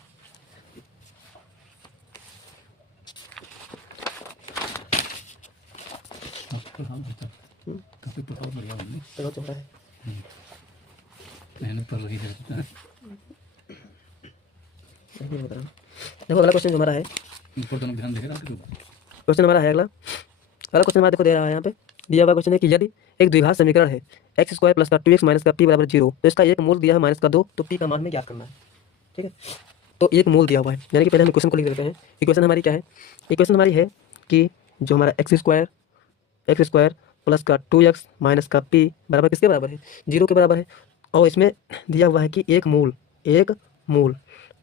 हाँ बेटा, काफ़ी प्रभाव बढ़िया हमने चलो चल रहा है। मेहनत कर रही है। देखो अगला क्वेश्चन जो हमारा है, ऊपर दोनों ध्यान दे रहा है। क्वेश्चन हमारा है अगला क्वेश्चन हमारा देखो दे रहा है यहाँ पे, दिया हुआ क्वेश्चन है कि यदि एक द्विघात समीकरण है x² प्लस का 2x माइनस का p बराबर 0, तो इसका एक मूल दिया है -2, तो p का मान में ज्ञात करना है। ठीक है, तो एक मूल दिया हुआ है, यानी कि पहले हम इक्वेशन को लिख देते हैं। इक्वेशन हमारी क्या है? इक्वेशन हमारी है कि जो हमारा x² प्लस का 2x माइनस का p बराबर किसके बराबर है? 0 के बराबर है। और इसमें दिया हुआ है कि एक मूल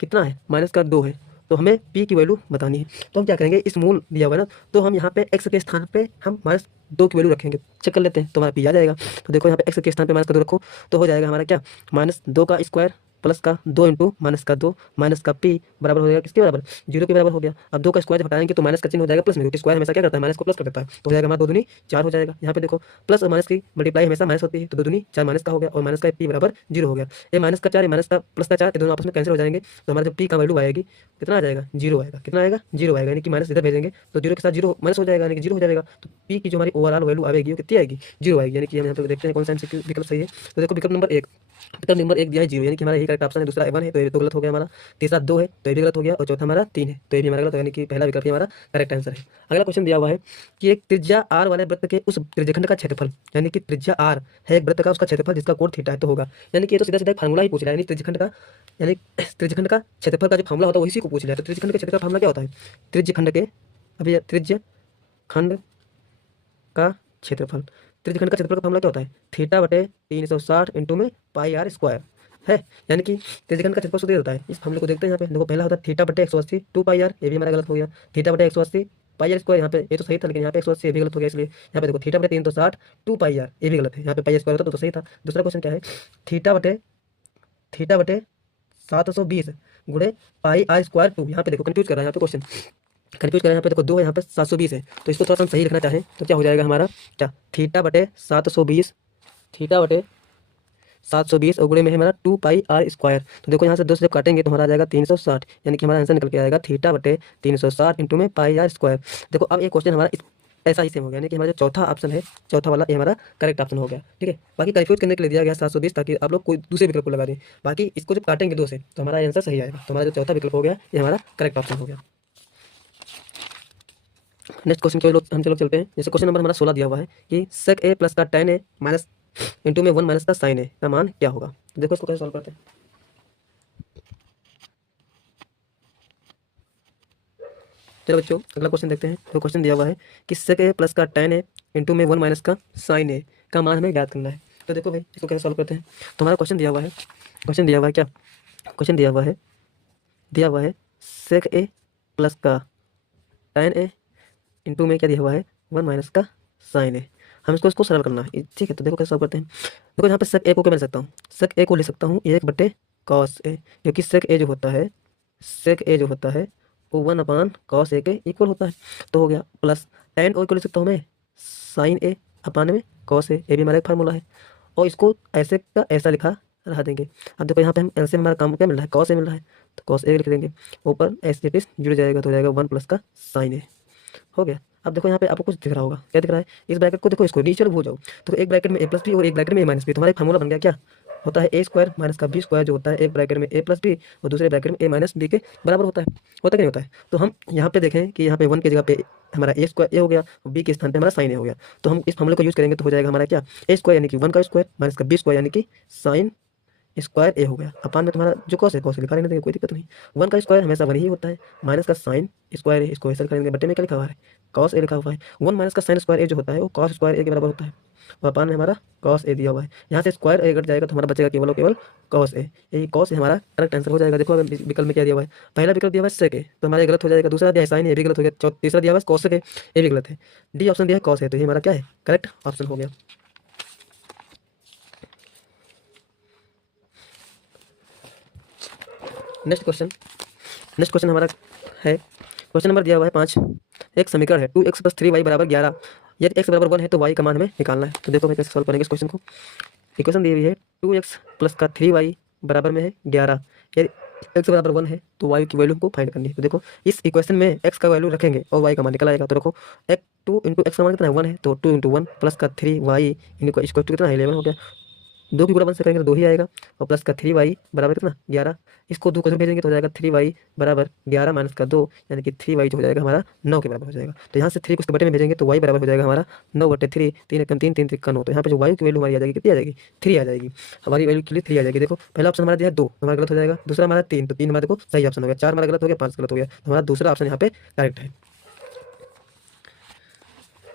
कितना है? -2 है। तो हमें p की वैल्यू बतानी है। तो हम क्या करेंगे, इस मूल दिया हुआ है ना, तो हम यहाँ पे x के स्थान पे हम -2 की वैल्यू रखेंगे। चेक कर लेते हैं तो हमारा p आ जाएगा। तो देखो यहाँ पे x के स्थान पे -2 रखो तो हो जाएगा हमारा क्या, -2 का स्क्वायर प्लस का 2 इंटू -2 माइनस का p बराबर हो जाएगा किसके बराबर? 0 के बराबर हो गया। अब 2 का स्क्वायर जब हटाएंगे तो माइनस का चिन्ह हो जाएगा प्लस में, क्योंकि स्क्वायर हमेशा क्या करता है, माइनस को प्लस कर देता है। तो हो जाएगा हमारा 2 दूनी 4 हो जाएगा। यहाँ पे देखो प्लस और माइनस की मल्टीप्लाई हमेशा माइनस होती है, तो 2 दूनी 4 माइनस का हो गया, और माइनस का p बराबर 0 हो गया। ये माइनस का 4 ये माइनस का प्लस का 4 ये दोनों आपस में कैंसिल हो जाएंगे। तो हमारा जब p का वैल्यू आएगी कितना आ जाएगा? 0 आएगा। कितना आएगा? 0 आएगा, यानी कि माइनस इधर भेजेंगे तो 0 के साथ 0 माइनस हो जाएगा, यानी कि 0 हो जाएगा। तो p की जो हमारी ओवरऑल वैल्यू आएगी वो कितनी आएगी? 0 आएगी। यानी कि हम यहाँ पे देखते हैं कौन सा विकल्प सही है। तो देखो विकल्प नंबर 1 दिया है 0, यानी कि हमारा यही करेक्ट ऑप्शन है। दूसरा 1 है तो ये तो गलत हो गया हमारा। तीसरा 2 है तो ये भी गलत हो गया, और चौथा हमारा 3 है तो ये भी हमारा गलत हो गया, यानी कि पहला विकल्प ही हमारा करेक्ट आंसर है। अगला क्वेश्चन दिया हुआ है कि एक त्रिज्या r वाले वृत्त के उस त्रिज्यखंड का क्षेत्रफल, यानी कि त्रिज्या r है एक वृत्त का, उसका क्षेत्रफल जिसका कोण थीटा है तो होगा। यानी कि ये तो सीधा सीधा फार्मूला ही पूछ रहा है, यानी त्रिज्यखंड का, यानी त्रिज्यखंड का क्षेत्रफल का जो फार्मूला होता है वही को पूछ रहा है। तो त्रिज्यखंड के क्षेत्रफल का फार्मूला क्या होता है? त्रिज्यखंड के अभी त्रिज्यखंड का क्षेत्रफल, त्रिज्यखंड का क्षेत्रफल का फार्मूला क्या होता है? θ/360 इंटू में πr² है, यानी कि त्रिज्यखंड का क्षेत्रफल सूत्र होता है। इस फार्मूले को देखते हैं यहाँ पे। देखो पहला होता है θ/180 2πr, ये भी हमारा गलत हो गया। θ/180 πr², यहाँ पे ये तो सही था, लेकिन यहाँ पे 180 ये भी गलत हो गया। इसलिए यहाँ पे देखो θ/360 2πr, ये भी गलत है। यहाँ पे πr² होता तो सही था। दूसरा क्वेश्चन क्या है? θ/720 गुणे πr²2, यहाँ पे देखो कंफ्यूज कर रहा है, यहाँ पे क्वेश्चन कंफ्यूज करें। यहाँ पे देखो 2 है, यहाँ पे 720 है, तो इसको थोड़ा सा हम सही रखना चाहें तो क्या हो जाएगा हमारा? क्या θ/720 और गुणे में है हमारा 2πr²। तो देखो यहाँ से 2 से जब काटेंगे तो हमारा आ जाएगा 360, यानी कि हमारा आंसर निकल के आएगा θ/360 इंटू में πr²। देखो अब ये क्वेश्चन हमारा ऐसा ही सेम हो गया, यानी कि हमारा जो चौथा ऑप्शन है, चौथा वाला, ये हमारा करेक्ट ऑप्शन हो गया। ठीक है, बाकी कंफ्यूज करने के लिए दिया गया 720, ताकि आप लोग कोई दूसरे विकल्प को लगा दें। बाकी इसको जब काटेंगे 2 से तो हमारा आंसर सही आएगा। तो हमारा जो चौथा विकल्प हो गया ये हमारा करेक्ट ऑप्शन हो गया। नेक्स्ट क्वेश्चन हम चलो चलते हैं। जैसे क्वेश्चन नंबर हमारा 16 दिया हुआ है कि sec a प्लस का tan a माइनस इंटू में 1 माइनस का sin a का मान क्या होगा? तो देखो इसको कैसे सॉल्व करते हैं। चलो बच्चों अगला क्वेश्चन देखते हैं। तो क्वेश्चन दिया हुआ है कि sec a प्लस का tan a इंटू में 1 माइनस का sin a का मान हमें ज्ञात करना है। तो देखो भाई इसको कैसे सॉल्व करते हैं। तो हमारा क्वेश्चन दिया हुआ है, क्वेश्चन दिया हुआ है क्या, क्वेश्चन दिया हुआ है sec a प्लस का tan a इंटू में क्या दिया हुआ है 1 माइनस का sin a। हम इसको सरल करना है, ठीक है। तो देखो कैसे सॉल्व करते हैं। देखो यहाँ पे sec a को क्या मिल सकता हूँ, sec a को ले सकता हूँ 1 बटे cos a, क्योंकि sec a जो होता है, sec a जो होता है वो 1/cos a के इक्वल होता है। तो हो गया प्लस tan o को ले सकता हूँ मैं sin a अपान में cos a, ये भी हमारा एक फार्मूला है। और इसको ऐसे का ऐसा लिखा रहा देंगे। अब देखो यहाँ पे हम एलसीएम हमारा काम क्या मिल रहा है, cos a मिल रहा है, तो cos a लिख देंगे, ऊपर एस इट इज जुड़ जाएगा, तो हो जाएगा 1 प्लस का sin a। हो गया। अब देखो यहाँ पे आपको कुछ दिख रहा होगा, क्या दिख रहा है, इस ब्रैकेट को देखो, इसको नीचे भूल जाओ। तो एक ब्रैकेट में a प्लस बी और एक ब्रैकेट में a माइनस बी, तुम्हारा एक फार्मूला बन गया, क्या होता है, ए स्क्वायर माइनस का बी स्क्वायर, जो होता है एक ब्रैकेट में a प्लस बी और दूसरे ब्रैकेट में a माइनस बी के बराबर होता है कि नहीं होता है। तो हम यहाँ पे देखें कि यहाँ पे 1 की जगह पे हमारा ए स्क्वायर ए हो गया और बी के स्थान पे हमारा साइन ए हो गया। तो हम इस फार्मूले को यूज़ करेंगे तो हो जाएगा हमारा क्या, ए स्क्वायर यानी कि 1 का स्क्वायर माइनस का बी स्क्वायर यानी कि साइन स्क्वायर ए हो गया, अपान में तुम्हारा जो कॉस है कॉस लिखा रहने देंगे, कोई दिक्कत नहीं। 1 का स्क्वायर हमेशा 1 ही होता है, माइनस का साइन स्क्वायर ए, इसको ऐसा लिखा रहेंगे, बटे में क्या लिखा हुआ है, कॉस ए लिखा हुआ है। 1 माइनस का साइन स्क्वायर ए जो होता है वो कॉस स्क्वायर ए के बराबर होता है, और अपान में हमारा कॉस ए दिया हुआ है। यहाँ से स्क्वायर ए कट जाएगा तो हमारा बचेगा केवल और केवल कॉस ए, यही कॉस ए हमारा करेक्ट आंसर हो जाएगा। देखो अगर विकल्प में क्या दिया हुआ है, पहला विकल्प दिया हुआ है सेक ए, तो हमारा गलत हो जाएगा, दूसरा दिया है साइन ए भी गलत हो गया, तीसरा दिया हुआ है कॉस ए, ये भी गलत है, डी ऑप्शन दिया है कॉस ए, तो ये हमारा क्या है, करेक्ट ऑप्शन हो गया। नेक्स्ट क्वेश्चन हमारा है, क्वेश्चन नंबर दिया हुआ है 5। एक समीकरण है 2x + 3y = 11, यदि x = 1 है तो y का मान हमें निकालना है। तो देखो मैं कैसे सॉल्व करेंगे इस क्वेश्चन को। इक्वेशन दी हुई है 2x प्लस का 3y बराबर में है 11, यदि x = 1 है तो y की वैल्यू को फाइंड करनी है। तो देखो इस इक्वेशन में x का वैल्यू रखेंगे और y का मान निकल आएगा। तो देखो 2 × x का मान कितना है 1 है, तो 2 × 1 प्लस का 3y इनको इक्वल टू कितना है 11 हो गया। 2 की गुणा 1 से करेंगे तो 2 ही आएगा, और प्लस का 3y बराबर कितना 11, इसको 2 को इधर भेजेंगे तो हो जाएगा 3y बराबर 11 माइनस का 2, यानी कि 3y जो हो जाएगा हमारा 9 के बराबर हो जाएगा। तो यहाँ से 3 को उसके बटे में भेजेंगे तो y बराबर हो जाएगा हमारा 9/3, 3 × 3 3 3 9। तो यहाँ पे जो y की वैल्यू हमारी आ जाएगी कितनी आ जाएगी 3 आ जाएगी, हमारी वैल्यू के लिए 3 आ जाएगी। देखो पहला ऑप्शन हमारा दिया है 2, हमारा गलत हो जाएगा, दूसरा हमारा 3, तो 3 हमारा देखो सही ऑप्शन हो गया, 4 हमारा गलत हो गया, 5 गलत हो गया, तो हमारा दूसरा ऑप्शन यहाँ पे करेक्ट है।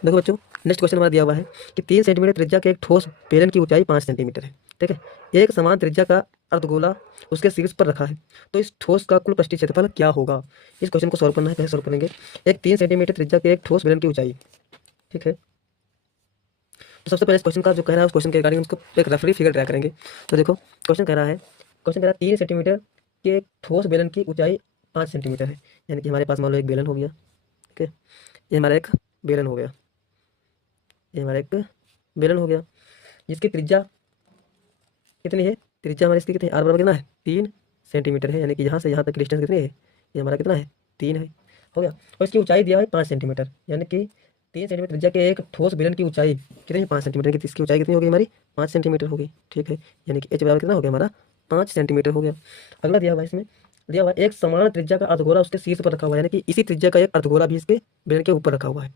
देखो बच्चों नेक्स्ट क्वेश्चन हमारा दिया हुआ है कि 3 सेंटीमीटर त्रिज्या के एक ठोस बेलन की ऊंचाई 5 सेंटीमीटर है, ठीक है। एक समान त्रिज्या का अर्धगोला उसके शीर्ष पर रखा है, तो इस ठोस का कुल पृष्ठीय क्षेत्रफल क्या होगा। इस क्वेश्चन को सॉल्व करना है, कैसे सॉल्व करेंगे। एक 3 सेंटीमीटर त्रिज्या के एक ठोस बेलन की ऊंचाई, ठीक है। तो सबसे पहले इस क्वेश्चन का जो कह रहा है उस क्वेश्चन के रिगार्डिंग उसको एक रफली फिगर ड्रा करेंगे। तो देखो क्वेश्चन कह रहा है 3 सेंटीमीटर के एक ठोस बेलन की ऊंचाई 5 सेंटीमीटर है, यानी कि हमारे पास मान लो एक बेलन हो गया, ठीक है, ये हमारा एक बेलन हो गया, ये हमारा एक बेलन हो गया, जिसकी त्रिज्या कितनी है, त्रिज्या हमारी इसकी कितनी है, आर बराबर कितना है 3 सेंटीमीटर है, यानी कि यहाँ से यहाँ तक की डिस्टेंस कितनी है, ये हमारा कितना है 3 है, हो गया। और इसकी ऊंचाई दिया है 5 सेंटीमीटर, यानी कि 3 सेंटीमीटर त्रिज्या के एक ठोस बेलन की ऊंचाई कितनी है 5 सेंटीमीटर की, इसकी ऊंचाई कितनी होगी हमारी 5 सेंटीमीटर होगी, ठीक है, यानी कि एच बराबर कितना हो गया हमारा 5 सेंटीमीटर हो गया। अगला दिया हुआ है, इसमें दिया हुआ है एक समान त्रिज्या का अर्धगोला उसके शीर्ष पर रखा हुआ है, यानी कि इसी त्रिज्या का एक अर्धगोला भी इसके बेलन के ऊपर रखा हुआ है।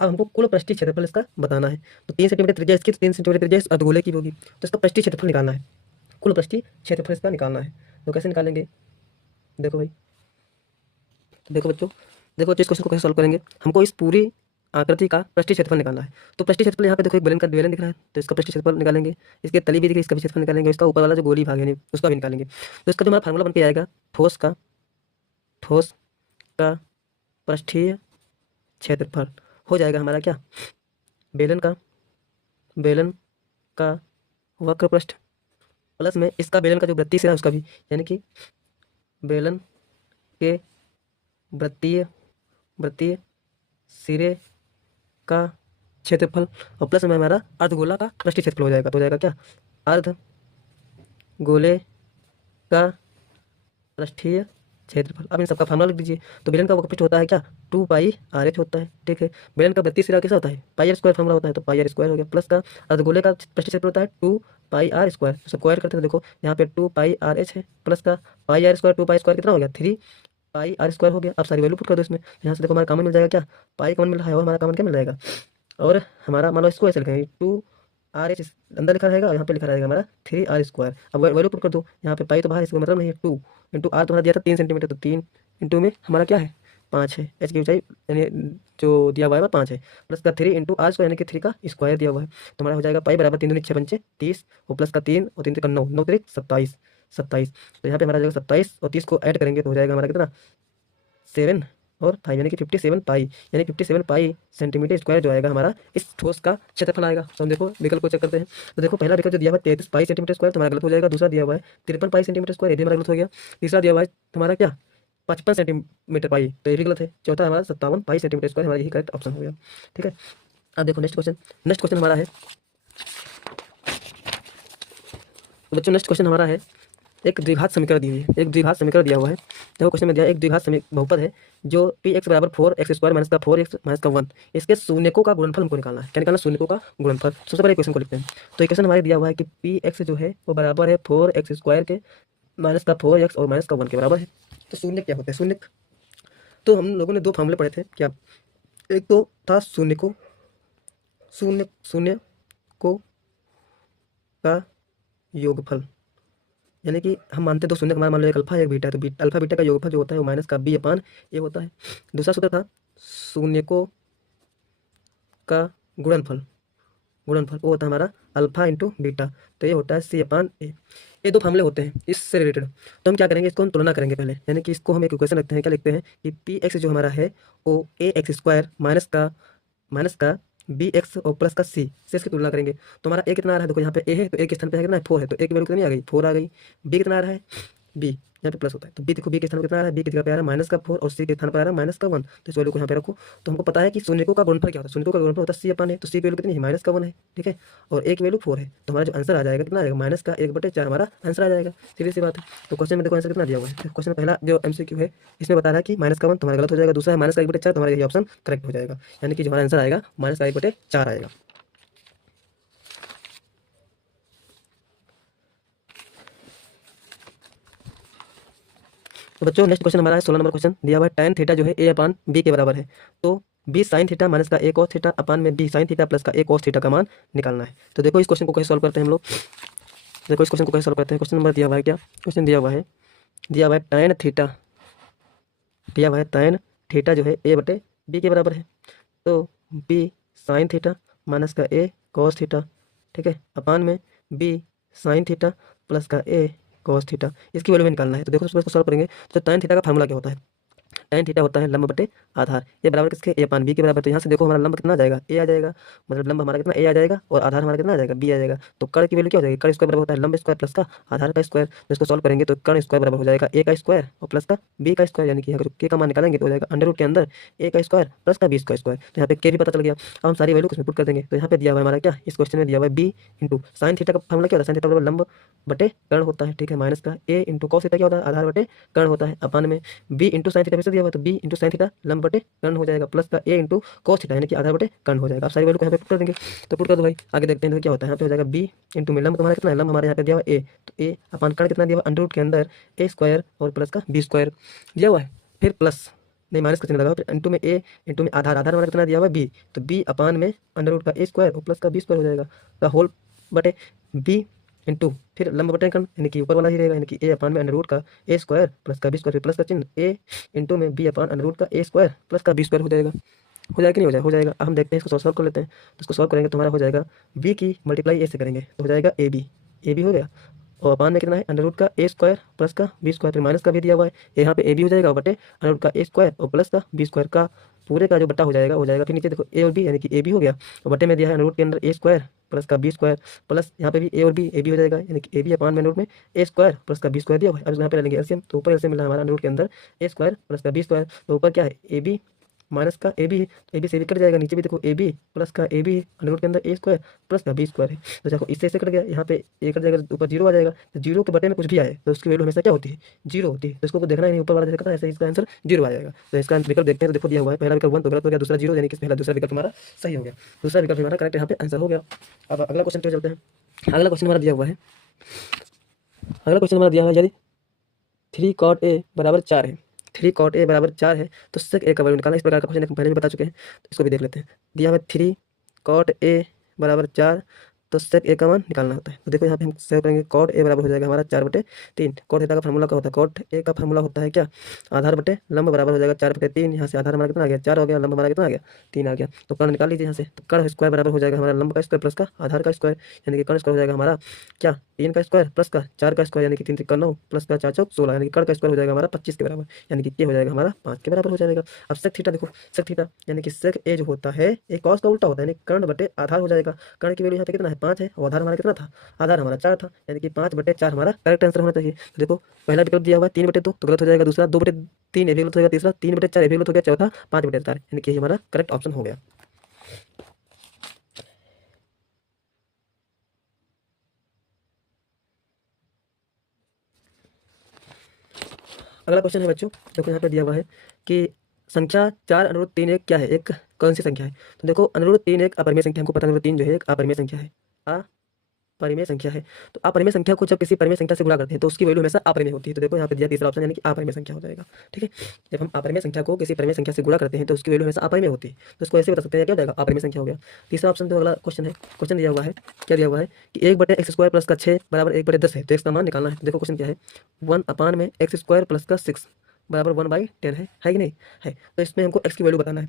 अब हमको कुल पृष्ठीय क्षेत्रफल इसका बताना है। तो 3 सेंटीमीटर त्रिज्या इसकी, 3 सेंटीमीटर त्रिज्या इस अर्धगोले की होगी, तो इसका पृष्ठीय क्षेत्रफल निकालना है, कुल पृष्ठीय क्षेत्रफल इसका निकालना है। तो कैसे निकालेंगे, देखो भाई, देखो बच्चों इस क्वेश्चन को कैसे सॉल्व करेंगे। हमको इस पूरी आकृति का पृष्ठीय क्षेत्रफल निकालना है। तो पृष्ठीय क्षेत्रफल यहाँ पे देखो एक बेलन दिख रहा है, तो इसका पृष्ठीय क्षेत्रफल निकालेंगे, इसके तली भी दिख रही है, इसका भी क्षेत्रफल निकालेंगे, इसका ऊपर वाला जो गोली भाग है उसका भी निकालेंगे। तो इसका जो हमारा फार्मूला बन के आएगा ठोस का पृष्ठीय क्षेत्रफल हो जाएगा हमारा क्या, बेलन का वक्र पृष्ठ प्लस में इसका बेलन का जो वृत्तीय सिरा है उसका भी, यानी कि बेलन के वृत्तीय सिरे का क्षेत्रफल, और प्लस में हमारा अर्धगोला का पृष्ठीय क्षेत्रफल हो जाएगा। तो हो जाएगा क्या, अर्धगोले का पृष्ठीय क्षेत्रफल। अब इन सबका फार्मूला लिख दीजिए। तो बेलन का वक्र पृष्ठ होता है क्या 2πr/h होता है, ठीक है। बेलन का वृत्तीय सिरा कैसा होता है πr² फार्मूला होता है, तो πr² हो गया, प्लस का अर्धगोले का पृष्ठीय क्षेत्रफल होता है 2πr², सब स्क्वायर करते हैं, देखो यहाँ पे 2πrh है, प्लस का πr² 2π² कितना हो गया 3πr² हो गया। अब सारी वैल्यू पुट कर दो इसमें, यहाँ से देखो हमारा कॉमन मिल जाएगा क्या, पाई कॉमन मिल रहा है और हमारा कॉमन क्या मिल जाएगा, और हमारा मान लो इसको ऐसे लिखेंगे 2rh अंदर लिखा रहेगा और यहाँ पे लिखा रहेगा हमारा 3r²। अब वैल्यू पुट कर दो, यहाँ पे पाई तो बाहर, इसका मतलब नहीं है 2 × r तुम्हारा दिया था 3 सेंटीमीटर, तो 3 इंटू में हमारा क्या है 5 है, एच की ऊंचाई यानी जो दिया हुआ है वह 5 है, प्लस का 3 इंटू आर स्क्वायर यानी कि 3 का स्क्वायर दिया हुआ है, तो हमारा हो जाएगा पाई बराबर 3 दूनी 6 पंचे 30 और प्लस का 3 और 3 का 9, 9 3 27, 27। तो यहाँ पे हमारा जो 27 और 30 को ऐड करेंगे तो हो जाएगा हमारा कितना 7 और 5 यानी कि 57 पाई, यानी 57 पाई सेंटीमीटर स्क्वायर जो आएगा हमारा इस ठोस का क्षेत्रफल आएगा। तो हम देखो विकल्प को चेक करते हैं, तो देखो पहला विकल्प जो दिया हुआ है 33 पाई सेंटीमीटर स्क्वायर तुम्हारा गलत हो जाएगा, दूसरा दिया हुआ है 53 पाई सेंटीमीटर स्क्वायर ये भी हमारा गलत हो गया, तीसरा दिया हुआ है तुम्हारा क्या 55 सेंटीमीटर पाई तो ये भी गलत है, चौथा हमारा 57 पाई सेंटीमीटर स्क्वायर हमारा यही करेक्ट ऑप्शन हो गया। ठीक है, अब देखो नेक्स्ट क्वेश्चन हमारा है, तो बच्चों नेक्स्ट क्वेश्चन हमारा है एक द्विघात समीकरण दी हुई है, एक द्विघात समीकरण दिया हुआ है। देखो क्वेश्चन में दिया एक द्विघात बहुपद है जो पी एक्स बराबर 4x स्क्वायर माइनस का 4x माइनस का 1, इसके शून्यकों का गुणनफल हमको निकालना है। क्या निकालना? शून्यकों का गुणनफल। सबसे पहले क्वेश्चन को लिखते हैं, तो ये क्वेश्चन हमारे दिया हुआ है कि पी एक्स जो है वो बराबर है 4x स्क्वायर के माइनस का 4x और माइनस का 1 के बराबर है। तो शून्य क्या होता है? शून्य तो हम लोगों ने दो फॉर्मूले पढ़े थे क्या, एक तो था शून्य को का योगफल, यानी कि हम मानते हैं दो शून्य का मान लो एक अल्फा एक बीटा है, तो अल्फा बीटा का योगफल जो होता है वो माइनस का बी अपान ए होता है। दूसरा सूत्र था शून्यकों का गुणनफल वो होता है हमारा अल्फा इंटू बीटा, तो ये होता है सी अपान ए। ये दो फार्मूले होते हैं इससे रिलेटेड, तो हम क्या करेंगे इसको हम तुलना करेंगे पहले, यानी कि इसको हम एक इक्वेशन रखते हैं, क्या लिखते हैं कि पी एक्स जो हमारा है वो ए एक्स स्क्वायर माइनस का बी एक्स और प्लस का सी से इसकी तुलना करेंगे। तो हमारा ए कितना आ रहा है, देखो यहाँ पे ए है तो ए के स्थान पे है कितना है 4 है, तो ए की वैल्यू कितनी आ गई 4 आ गई। बी कितना आ रहा है बी, यहाँ पे प्लस होता है तो बी देखो बी के स्थान पे कितना आ रहा है, बी की जगह पे आ रहा है माइनस का 4 और सी के स्थान पे आ रहा है माइनस का 1, तो इस वैल्यू को यहाँ पे रखो। तो हमको पता है कि शून्यकों का गुणनफल क्या होता है, शून्यकों का गुणनफल होता है सी अपान है, तो सी की वैल्यू कितनी है माइनस का 1 है, ठीक है, और ए की वैल्यू 4 है, तो हमारा जो आंसर आ जाएगा कितना आ जाएगा माइनस का 1/4 हमारा आंसर आ जाएगा। सीधी सी बात है। तो क्वेश्चन में देखो आंसर कितना दिया हुआ है, क्वेश्चन पहला जो MCQ है इसमें बता रहा है कि माइनस का 1 तुम्हारा गलत हो जाएगा, दूसरा है माइनस का 1/4 तुम्हारा यही ऑप्शन करेक्ट हो जाएगा, यानी कि जो हमारा आंसर आएगा माइनस का 1/4 आएगा। तो बच्चों नेक्स्ट क्वेश्चन हमारा है 16 नंबर क्वेश्चन दिया हुआ है tan थीटा जो है a अपान b के बराबर है, तो b sin थीटा माइनस का a cos थीटा अपान में b sin थीटा प्लस का a cos थीटा का मान निकालना है। तो देखो इस क्वेश्चन को कैसे सॉल्व करते हैं हम लोग, देखो इस क्वेश्चन को कैसे सॉल्व करते हैं। क्वेश्चन नंबर दिया हुआ है क्या, क्वेश्चन दिया हुआ है tan थीटा जो है a/b के बराबर है, तो b sin थीटा माइनस का a cos थीटा, ठीक है, अपान में b sin थीटा प्लस का a cos थीटा, इसकी वैल्यू में निकालना है। तो देखो इसको सॉल्व करेंगे तो tan थीटा का फार्मूला क्या होता है, tan थीटा होता है लंब बटे आधार, ये बराबर किसके a अपान b के बराबर, तो यहाँ से देखो हमारा लंब कितना आ जाएगा a आ जाएगा, मतलब लंब हमारा कितना a आ जाएगा और आधार हमारा कितना आ जाएगा b आ जाएगा। तो कर्ण की वैल्यू क्या हो जाएगी, कर्ण स्क्वायर बराबर होता है लंब स्क्वायर प्लस का आधार का स्क्वायर, जिसको सॉल्व करेंगे तो कर्ण स्क्वायर बराबर हो जाएगा a का स्क्वायर और प्लस का b का स्क्वायर, यानी कि अगर k का मान निकालेंगे तो हो जाएगा अंडर रूट के अंदर a का स्क्वायर प्लस का b का स्क्वायर, तो यहाँ पे k भी पता चल गया। अब हम सारी वैल्यू उसमें पुट कर देंगे, तो यहाँ पे दिया हुआ है हमारा क्या, इस क्वेश्चन में दिया हुआ है b इंटू साइन थीटा का फार्मूला क्या होता है, साइन थीटा बराबर लंब बटे कर्ण होता है, ठीक है, माइनस का a इंटू कॉस थीटा क्या होता है आधार बटे कर्ण होता है, अपान में b इंटू साइन थीटा में से दिया हुआ है तो b इंटू साइन थीटा लंब बटे कर्ण हो जाएगा, प्लस का a इंटू कॉस थीटा यानी कि आधार बटे कर्ण हो जाएगा। आप सारी वैल्यू को यहाँ पे पुट कर देंगे, तो पुट कर दो भाई, आगे देखते हैं तो क्या होता है। यहाँ पे हो जाएगा b इंटू में लंब तुम्हारा कितना है, लंब हमारे यहाँ पे दिया हुआ है a, तो a अपान कर्ण कितना दिया हुआ अंडर रूट के अंदर a स्क्वायर और प्लस का b स्क्वायर दिया हुआ है, फिर प्लस नहीं माइनस का चिन्ह लगा, फिर इंटू में a इंटू में आधार हमारा कितना दिया हुआ है b, तो b अपान में अंडर रूट का a स्क्वायर और प्लस का b स्क्वायर हो जाएगा, का होल बटे b इंटू फिर लंब बटे कर्ण यानी कि ऊपर वाला ही रहेगा, यानी कि a अपान में अंडर रूट का a स्क्वायर प्लस का b स्क्वायर, प्लस का चिन्ह a इंटू में b अपान अंडर रूट का a स्क्वायर प्लस का b स्क्वायर हो जाएगा, हो जाएगा कि नहीं हो जाएगा, हो जाएगा। अब हम देखते हैं इसको सॉल्व कर लेते हैं, तो इसको सॉल्व करेंगे तो हमारा हो जाएगा b की मल्टीप्लाई a से करेंगे तो हो जाएगा ab हो गया, और अपान में कितना है अंडर रूट का a स्क्वायर प्लस का b स्क्वायर, फिर माइनस का भी दिया हुआ है, यहाँ पे a b हो जाएगा बटे अंडर रूट का a स्क्वायर और प्लस का b स्क्वायर का पूरे का जो बट्टा हो जाएगा, फिर नीचे देखो a और b यानी कि a b हो गया और बटे में दिया है अंडर रूट के अंदर a स्क्वायर प्लस का b स्क्वायर, प्लस यहाँ पे भी a और b a b हो जाएगा, यानी कि a b अपान में अंडर रूट में a स्क्वायर प्लस का b स्क्वायर दिया हुआ है। अब यहाँ पे लेंगे एलसीएम, तो ऊपर एलसीएम मिला हमारा अंडर रूट के अंदर a स्क्वायर प्लस का b स्क्वायर, तो ऊपर क्या है a b माइनस का ए बी है, तो ए बी से भी कट जाएगा, नीचे भी देखो ए बी प्लस का ए बी अंडर रूट के अंदर ए स्क्वायर प्लस का बी स्क्वायर है, तो देखो इससे कट गया, यहाँ पे ए कट जाएगा ऊपर जीरो आ जाएगा, तो जीरो के बटे में कुछ भी आए तो उसकी वैल्यू हमेशा क्या होती है जीरो होती है, तो इसको देखना ही नहीं, ऊपर वाला जैसे करना है ऐसे इसका आंसर जीरो आ जाएगा। तो इसका विकल्प देखते हैं, तो देखो दिया हुआ है पहला विकल्प 1 तो गलत हो गया, दूसरा जीरो यानी कि पहला दूसरा विकल्प हमारा सही हो गया, दूसरा विकल्प हमारा करेक्ट यहाँ पे आंसर हो गया। अब अगला क्वेश्चन पे चलते हैं, अगला क्वेश्चन हमारा दिया हुआ है, अगला क्वेश्चन हमारा दिया हुआ है यदि 3 cot a बराबर 4 है, 3 cot a बराबर 4 है तो sec a का वैल्यू निकालना, इस प्रकार का क्वेश्चन पहले भी बता चुके हैं, तो इसको भी देख लेते हैं। दिया हुआ 3 cot a बराबर 4, तो सेक ए का मान निकालना होता है। तो देखो यहाँ पे हम सेव करेंगे, कॉट ए बराबर हो जाएगा हमारा 4/3। कॉट थीटा का फार्मूला क्या होता है, कॉट ए का फार्मूला होता है क्या, आधार बटे लंब बराबर हो जाएगा 4/3। यहाँ से आधार हमारा कितना आ गया, 4 हो गया, लंब हमारा कितना आ गया, 3 आ गया। तो कर्ण निकाल लीजिए यहाँ से, तो कर्ण स्क्वायर बराबर हो जाएगा हमारा लंब का स्क्वायर प्लस का आधार का स्क्वायर, यानी कि कर्ण स्क्वायर हो जाएगा हमारा क्या, 3 का स्क्वायर प्लस का 4 का स्क्वायर, यानी कि 3 3 9 प्लस का 4 चौक 16, यानी कि कर्ण का स्क्वायर हो जाएगा हमारा 25 के बराबर, यानी कि ये हो जाएगा हमारा 5 के बराबर हो जाएगा। अब सेक थीटा देखो, सेक थीटा यानी कि सेक ए जो होता है ये कॉस का उल्टा होता है, यानी कर्ण बटे आधार हो जाएगा। कर्ण की वैल्यू यहाँ पे कितना है, 5 है, और आधार हमारा कितना था, आधार हमारा 4 था, यानी कि 5/4 हमारा करेक्ट आंसर होना चाहिए। तो देखो पहला विकल्प दिया हुआ है 3/2 तो गलत हो जाएगा, दूसरा 2/3 ये भी गलत हो गया, तीसरा 3/4 ये भी गलत हो गया, चौथा 5/4, यानी कि ये हमारा करेक्ट ऑप्शन हो गया। अगला क्वेश्चन है बच्चों, देखो यहाँ पे दिया हुआ है कि संख्या 4/3 क्या है, एक कौन सी संख्या है। तो देखो √3 एक अपरिमेय संख्या, हमको पता है √3 जो है एक अपरिमेय संख्या है, अपरिमेय संख्या है। तो अपरिमेय संख्या को जब किसी परिमेय संख्या से गुणा करते हैं तो उसकी वैल्यू हमेशा अपरिमेय होती है। तो देखो यहाँ पे दिया तीसरा ऑप्शन, यानी कि अपरिमेय संख्या हो जाएगा। ठीक है, जब हम अपरिमेय संख्या को किसी परिमेय संख्या से गुणा करते हैं तो उसकी वैल्यू हमेशा अपरिमेय होती है, तो इसको ऐसे बता सकते हैं क्या हो जाएगा, अपरिमेय संख्या हो गया। तीसरा ऑप्शन तो अगला क्वेश्चन है, क्वेश्चन दिया हुआ है, क्या दिया हुआ है कि 1/x² प्लस का 6 बराबर 1/10 है, तो x का मान निकालना है। तो देखो क्वेश्चन क्या है, 1/x² प्लस का 6 बराबर 1/10 है कि नहीं है। तो इसमें हमको x की वैल्यू बताना है।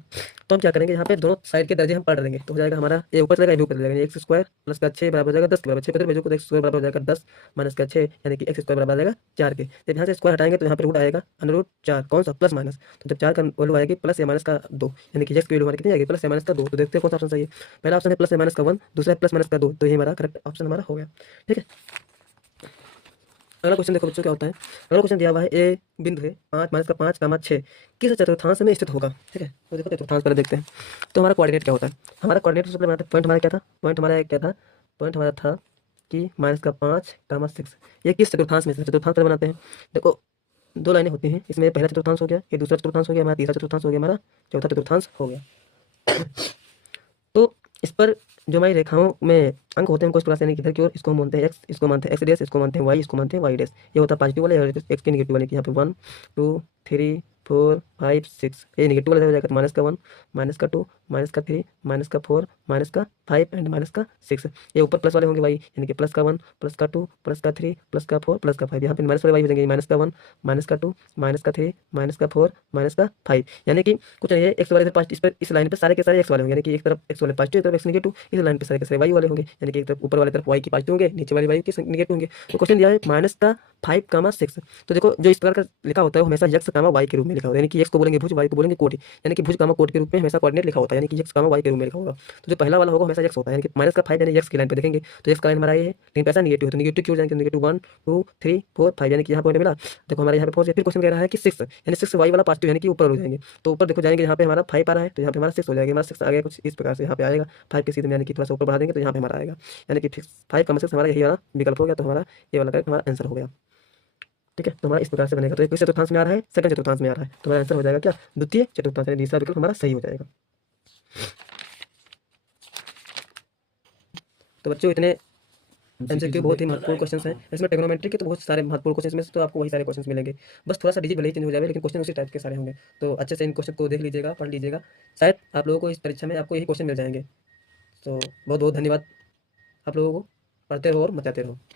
तो हम क्या करेंगे, यहाँ पे दोनों साइड के दर्जे हम पलट देंगे, तो हो जाएगा हमारा ये ऊपर चलेगा, ये भी ऊपर चलेगा, x² प्लस का 6 बराबर हो जाएगा 10 के बराबर, 6 भेजो तो x² बराबर हो जाएगा 10 माइनस का 6, यानी कि x² बराबर आ जाएगा 4 के। जब यहाँ से स्क्वायर हटाएंगे तो यहाँ पे रूट आएगा √4, कौन सा, प्लस माइनस। तो जब 4 का वैल्यू आएगी प्लस या माइनस का 2, यानी कि x की वैल्यू हमारी कितनी आएगी, प्लस या माइनस का 2। तो देखते हैं कौन सा ऑप्शन सही है। पहला ऑप्शन है प्लस या माइनस का 1, दूसरा है प्लस माइनस का 2, तो ये हमारा करेक्ट ऑप्शन हमारा हो गया। ठीक है, अगला क्वेश्चन देखो बच्चों क्या होता है। अगला क्वेश्चन दिया हुआ है, ए बिंदु है 5 माइनस का 5, 6 किस चतुर्थांश में स्थित होगा। ठीक है, तो देखो चतुर्थांश पहले देखते हैं। तो हमारा कोऑर्डिनेट क्या होता है, हमारा कोऑर्डिनेट सबसे पहले बनाते हैं, पॉइंट हमारा क्या था, पॉइंट हमारा क्या था, पॉइंट हमारा था कि -5, 6 ये किस चतुर्थांश में से, चतुर्थांश पहले बनाते हैं। देखो दो लाइनें होती हैं, इसमें पहला चतुर्थांश हो गया, ये दूसरा चतुर्थांश हो गया, हमारा तीसरा चतुर्थांश हो गया, हमारा चौथा चतुर्थांश हो गया। तो इस पर जो हमारी रेखाओं में अंक होते हैं उनको इस प्रकार से, यानी कि इधर की ओर इसको हम मानते हैं एक्स, इसको मानते हैं एक्स डैश, इसको मानते हैं वाई, इसको मानते हैं वाई डैश। ये होता है पॉजिटिव वाले और एक्स के नेगेटिव वाले, कि यहाँ पे 1 2 3 4 5 6, ये नेगेटिव वाला हो जाएगा, -1 -2 -3 -4 -5 एंड -6। ये ऊपर प्लस वाले होंगे वाई, यानी कि +1 +2 +3 +4 +5। यहाँ पे माइनस वाले वाई हो जाएंगे, -1 -2 -3 -4 -5, यानी कि कुछ नहीं है, एक्स वाले इधर इस पर इस लाइन पे सारे के सारे एक्स वाले होंगे, यानी कि एक तरफ एक्स वाले पॉजिटिव, एक तरफ एक्स नेगेटिव, इस लाइन पे सारे के सारे वाई वाले होंगे, यानी कि एक तरफ ऊपर वाले तरफ वाई की पॉजिटिव होंगे, नीचे वाले वाई के नेगेटिव होंगे। तो क्वेश्चन दिया है -5, 6। तो देखो जो इस प्रकार का लिखा होता है वो हमेशा यक्स, वाई के रूप में लिखा होता है, यानी कि एक्स को बोलेंगे भुज, वाई को बोलेंगे कोट, यानी कि भुज, कोट के रूप में हमेशा कोऑर्डिनेट लिखा होता है, यानी कि यक्स, वाई के रूप में लिखा होगा। तो जो पहला वाला होगा हमेशा यक्स होता है, यानी कि -5 यानी यक्स की लाइन पे देखेंगे तो यक्स का लाइन हमारा ये है, लेकिन पैसा नेगेटिव है, तो नेगेटिव क्यों जाएंगे, नेगेटिव 1 2 3 4 5, यानी कि यहाँ पॉइंट मिला। देखो हमारे यहाँ पे 4, फिर क्वेश्चन कह रहा है कि 6, यानी 6 वाई वाला पॉजिटिव, यानी कि ऊपर हो जाएंगे, तो ऊपर देखो जाएंगे, यहाँ पे हमारा 5 आ रहा है तो यहाँ पे हमारा 6 हो जाएगा, हमारा 6 आ गया कुछ इस प्रकार से, यहाँ पे आएगा 5 के सीधे में, यानी कि थोड़ा सा ऊपर बढ़ा देंगे तो यहाँ पे हमारा आएगा, यानी कि 5 का 6 हमारा यही वाला विकल्प हो गया, तो हमारा ये वाला करेक्ट हमारा आंसर हो गया। ठीक है, तो हमारा इस प्रकार से बनेगा। तो एक किस चतुर्थांश में आ रहा है, सेकंड चतुर्थांश में आ रहा है, तो हमारा आंसर हो जाएगा क्या, द्वितीय चतुर्थांश, यानी तीसरा विकल्प हमारा सही हो जाएगा। तो बच्चों इतने एमसीक्यू बहुत ही महत्वपूर्ण क्वेश्चन हैं, इसमें ट्रिग्नोमेट्री के तो बहुत सारे महत्वपूर्ण क्वेश्चन में से तो आपको वही सारे क्वेश्चन मिलेंगे, बस थोड़ा सा डिजिट भले ही चेंज हो जाए, लेकिन क्वेश्चन उसी टाइप के सारे होंगे। तो अच्छे से इन क्वेश्चन को देख लीजिएगा, पढ़ लीजिएगा, शायद आप लोगों को इस परीक्षा में आपको यही क्वेश्चन मिल जाएंगे। तो बहुत बहुत धन्यवाद आप लोगों को, पढ़ते रहो और मचाते रहो।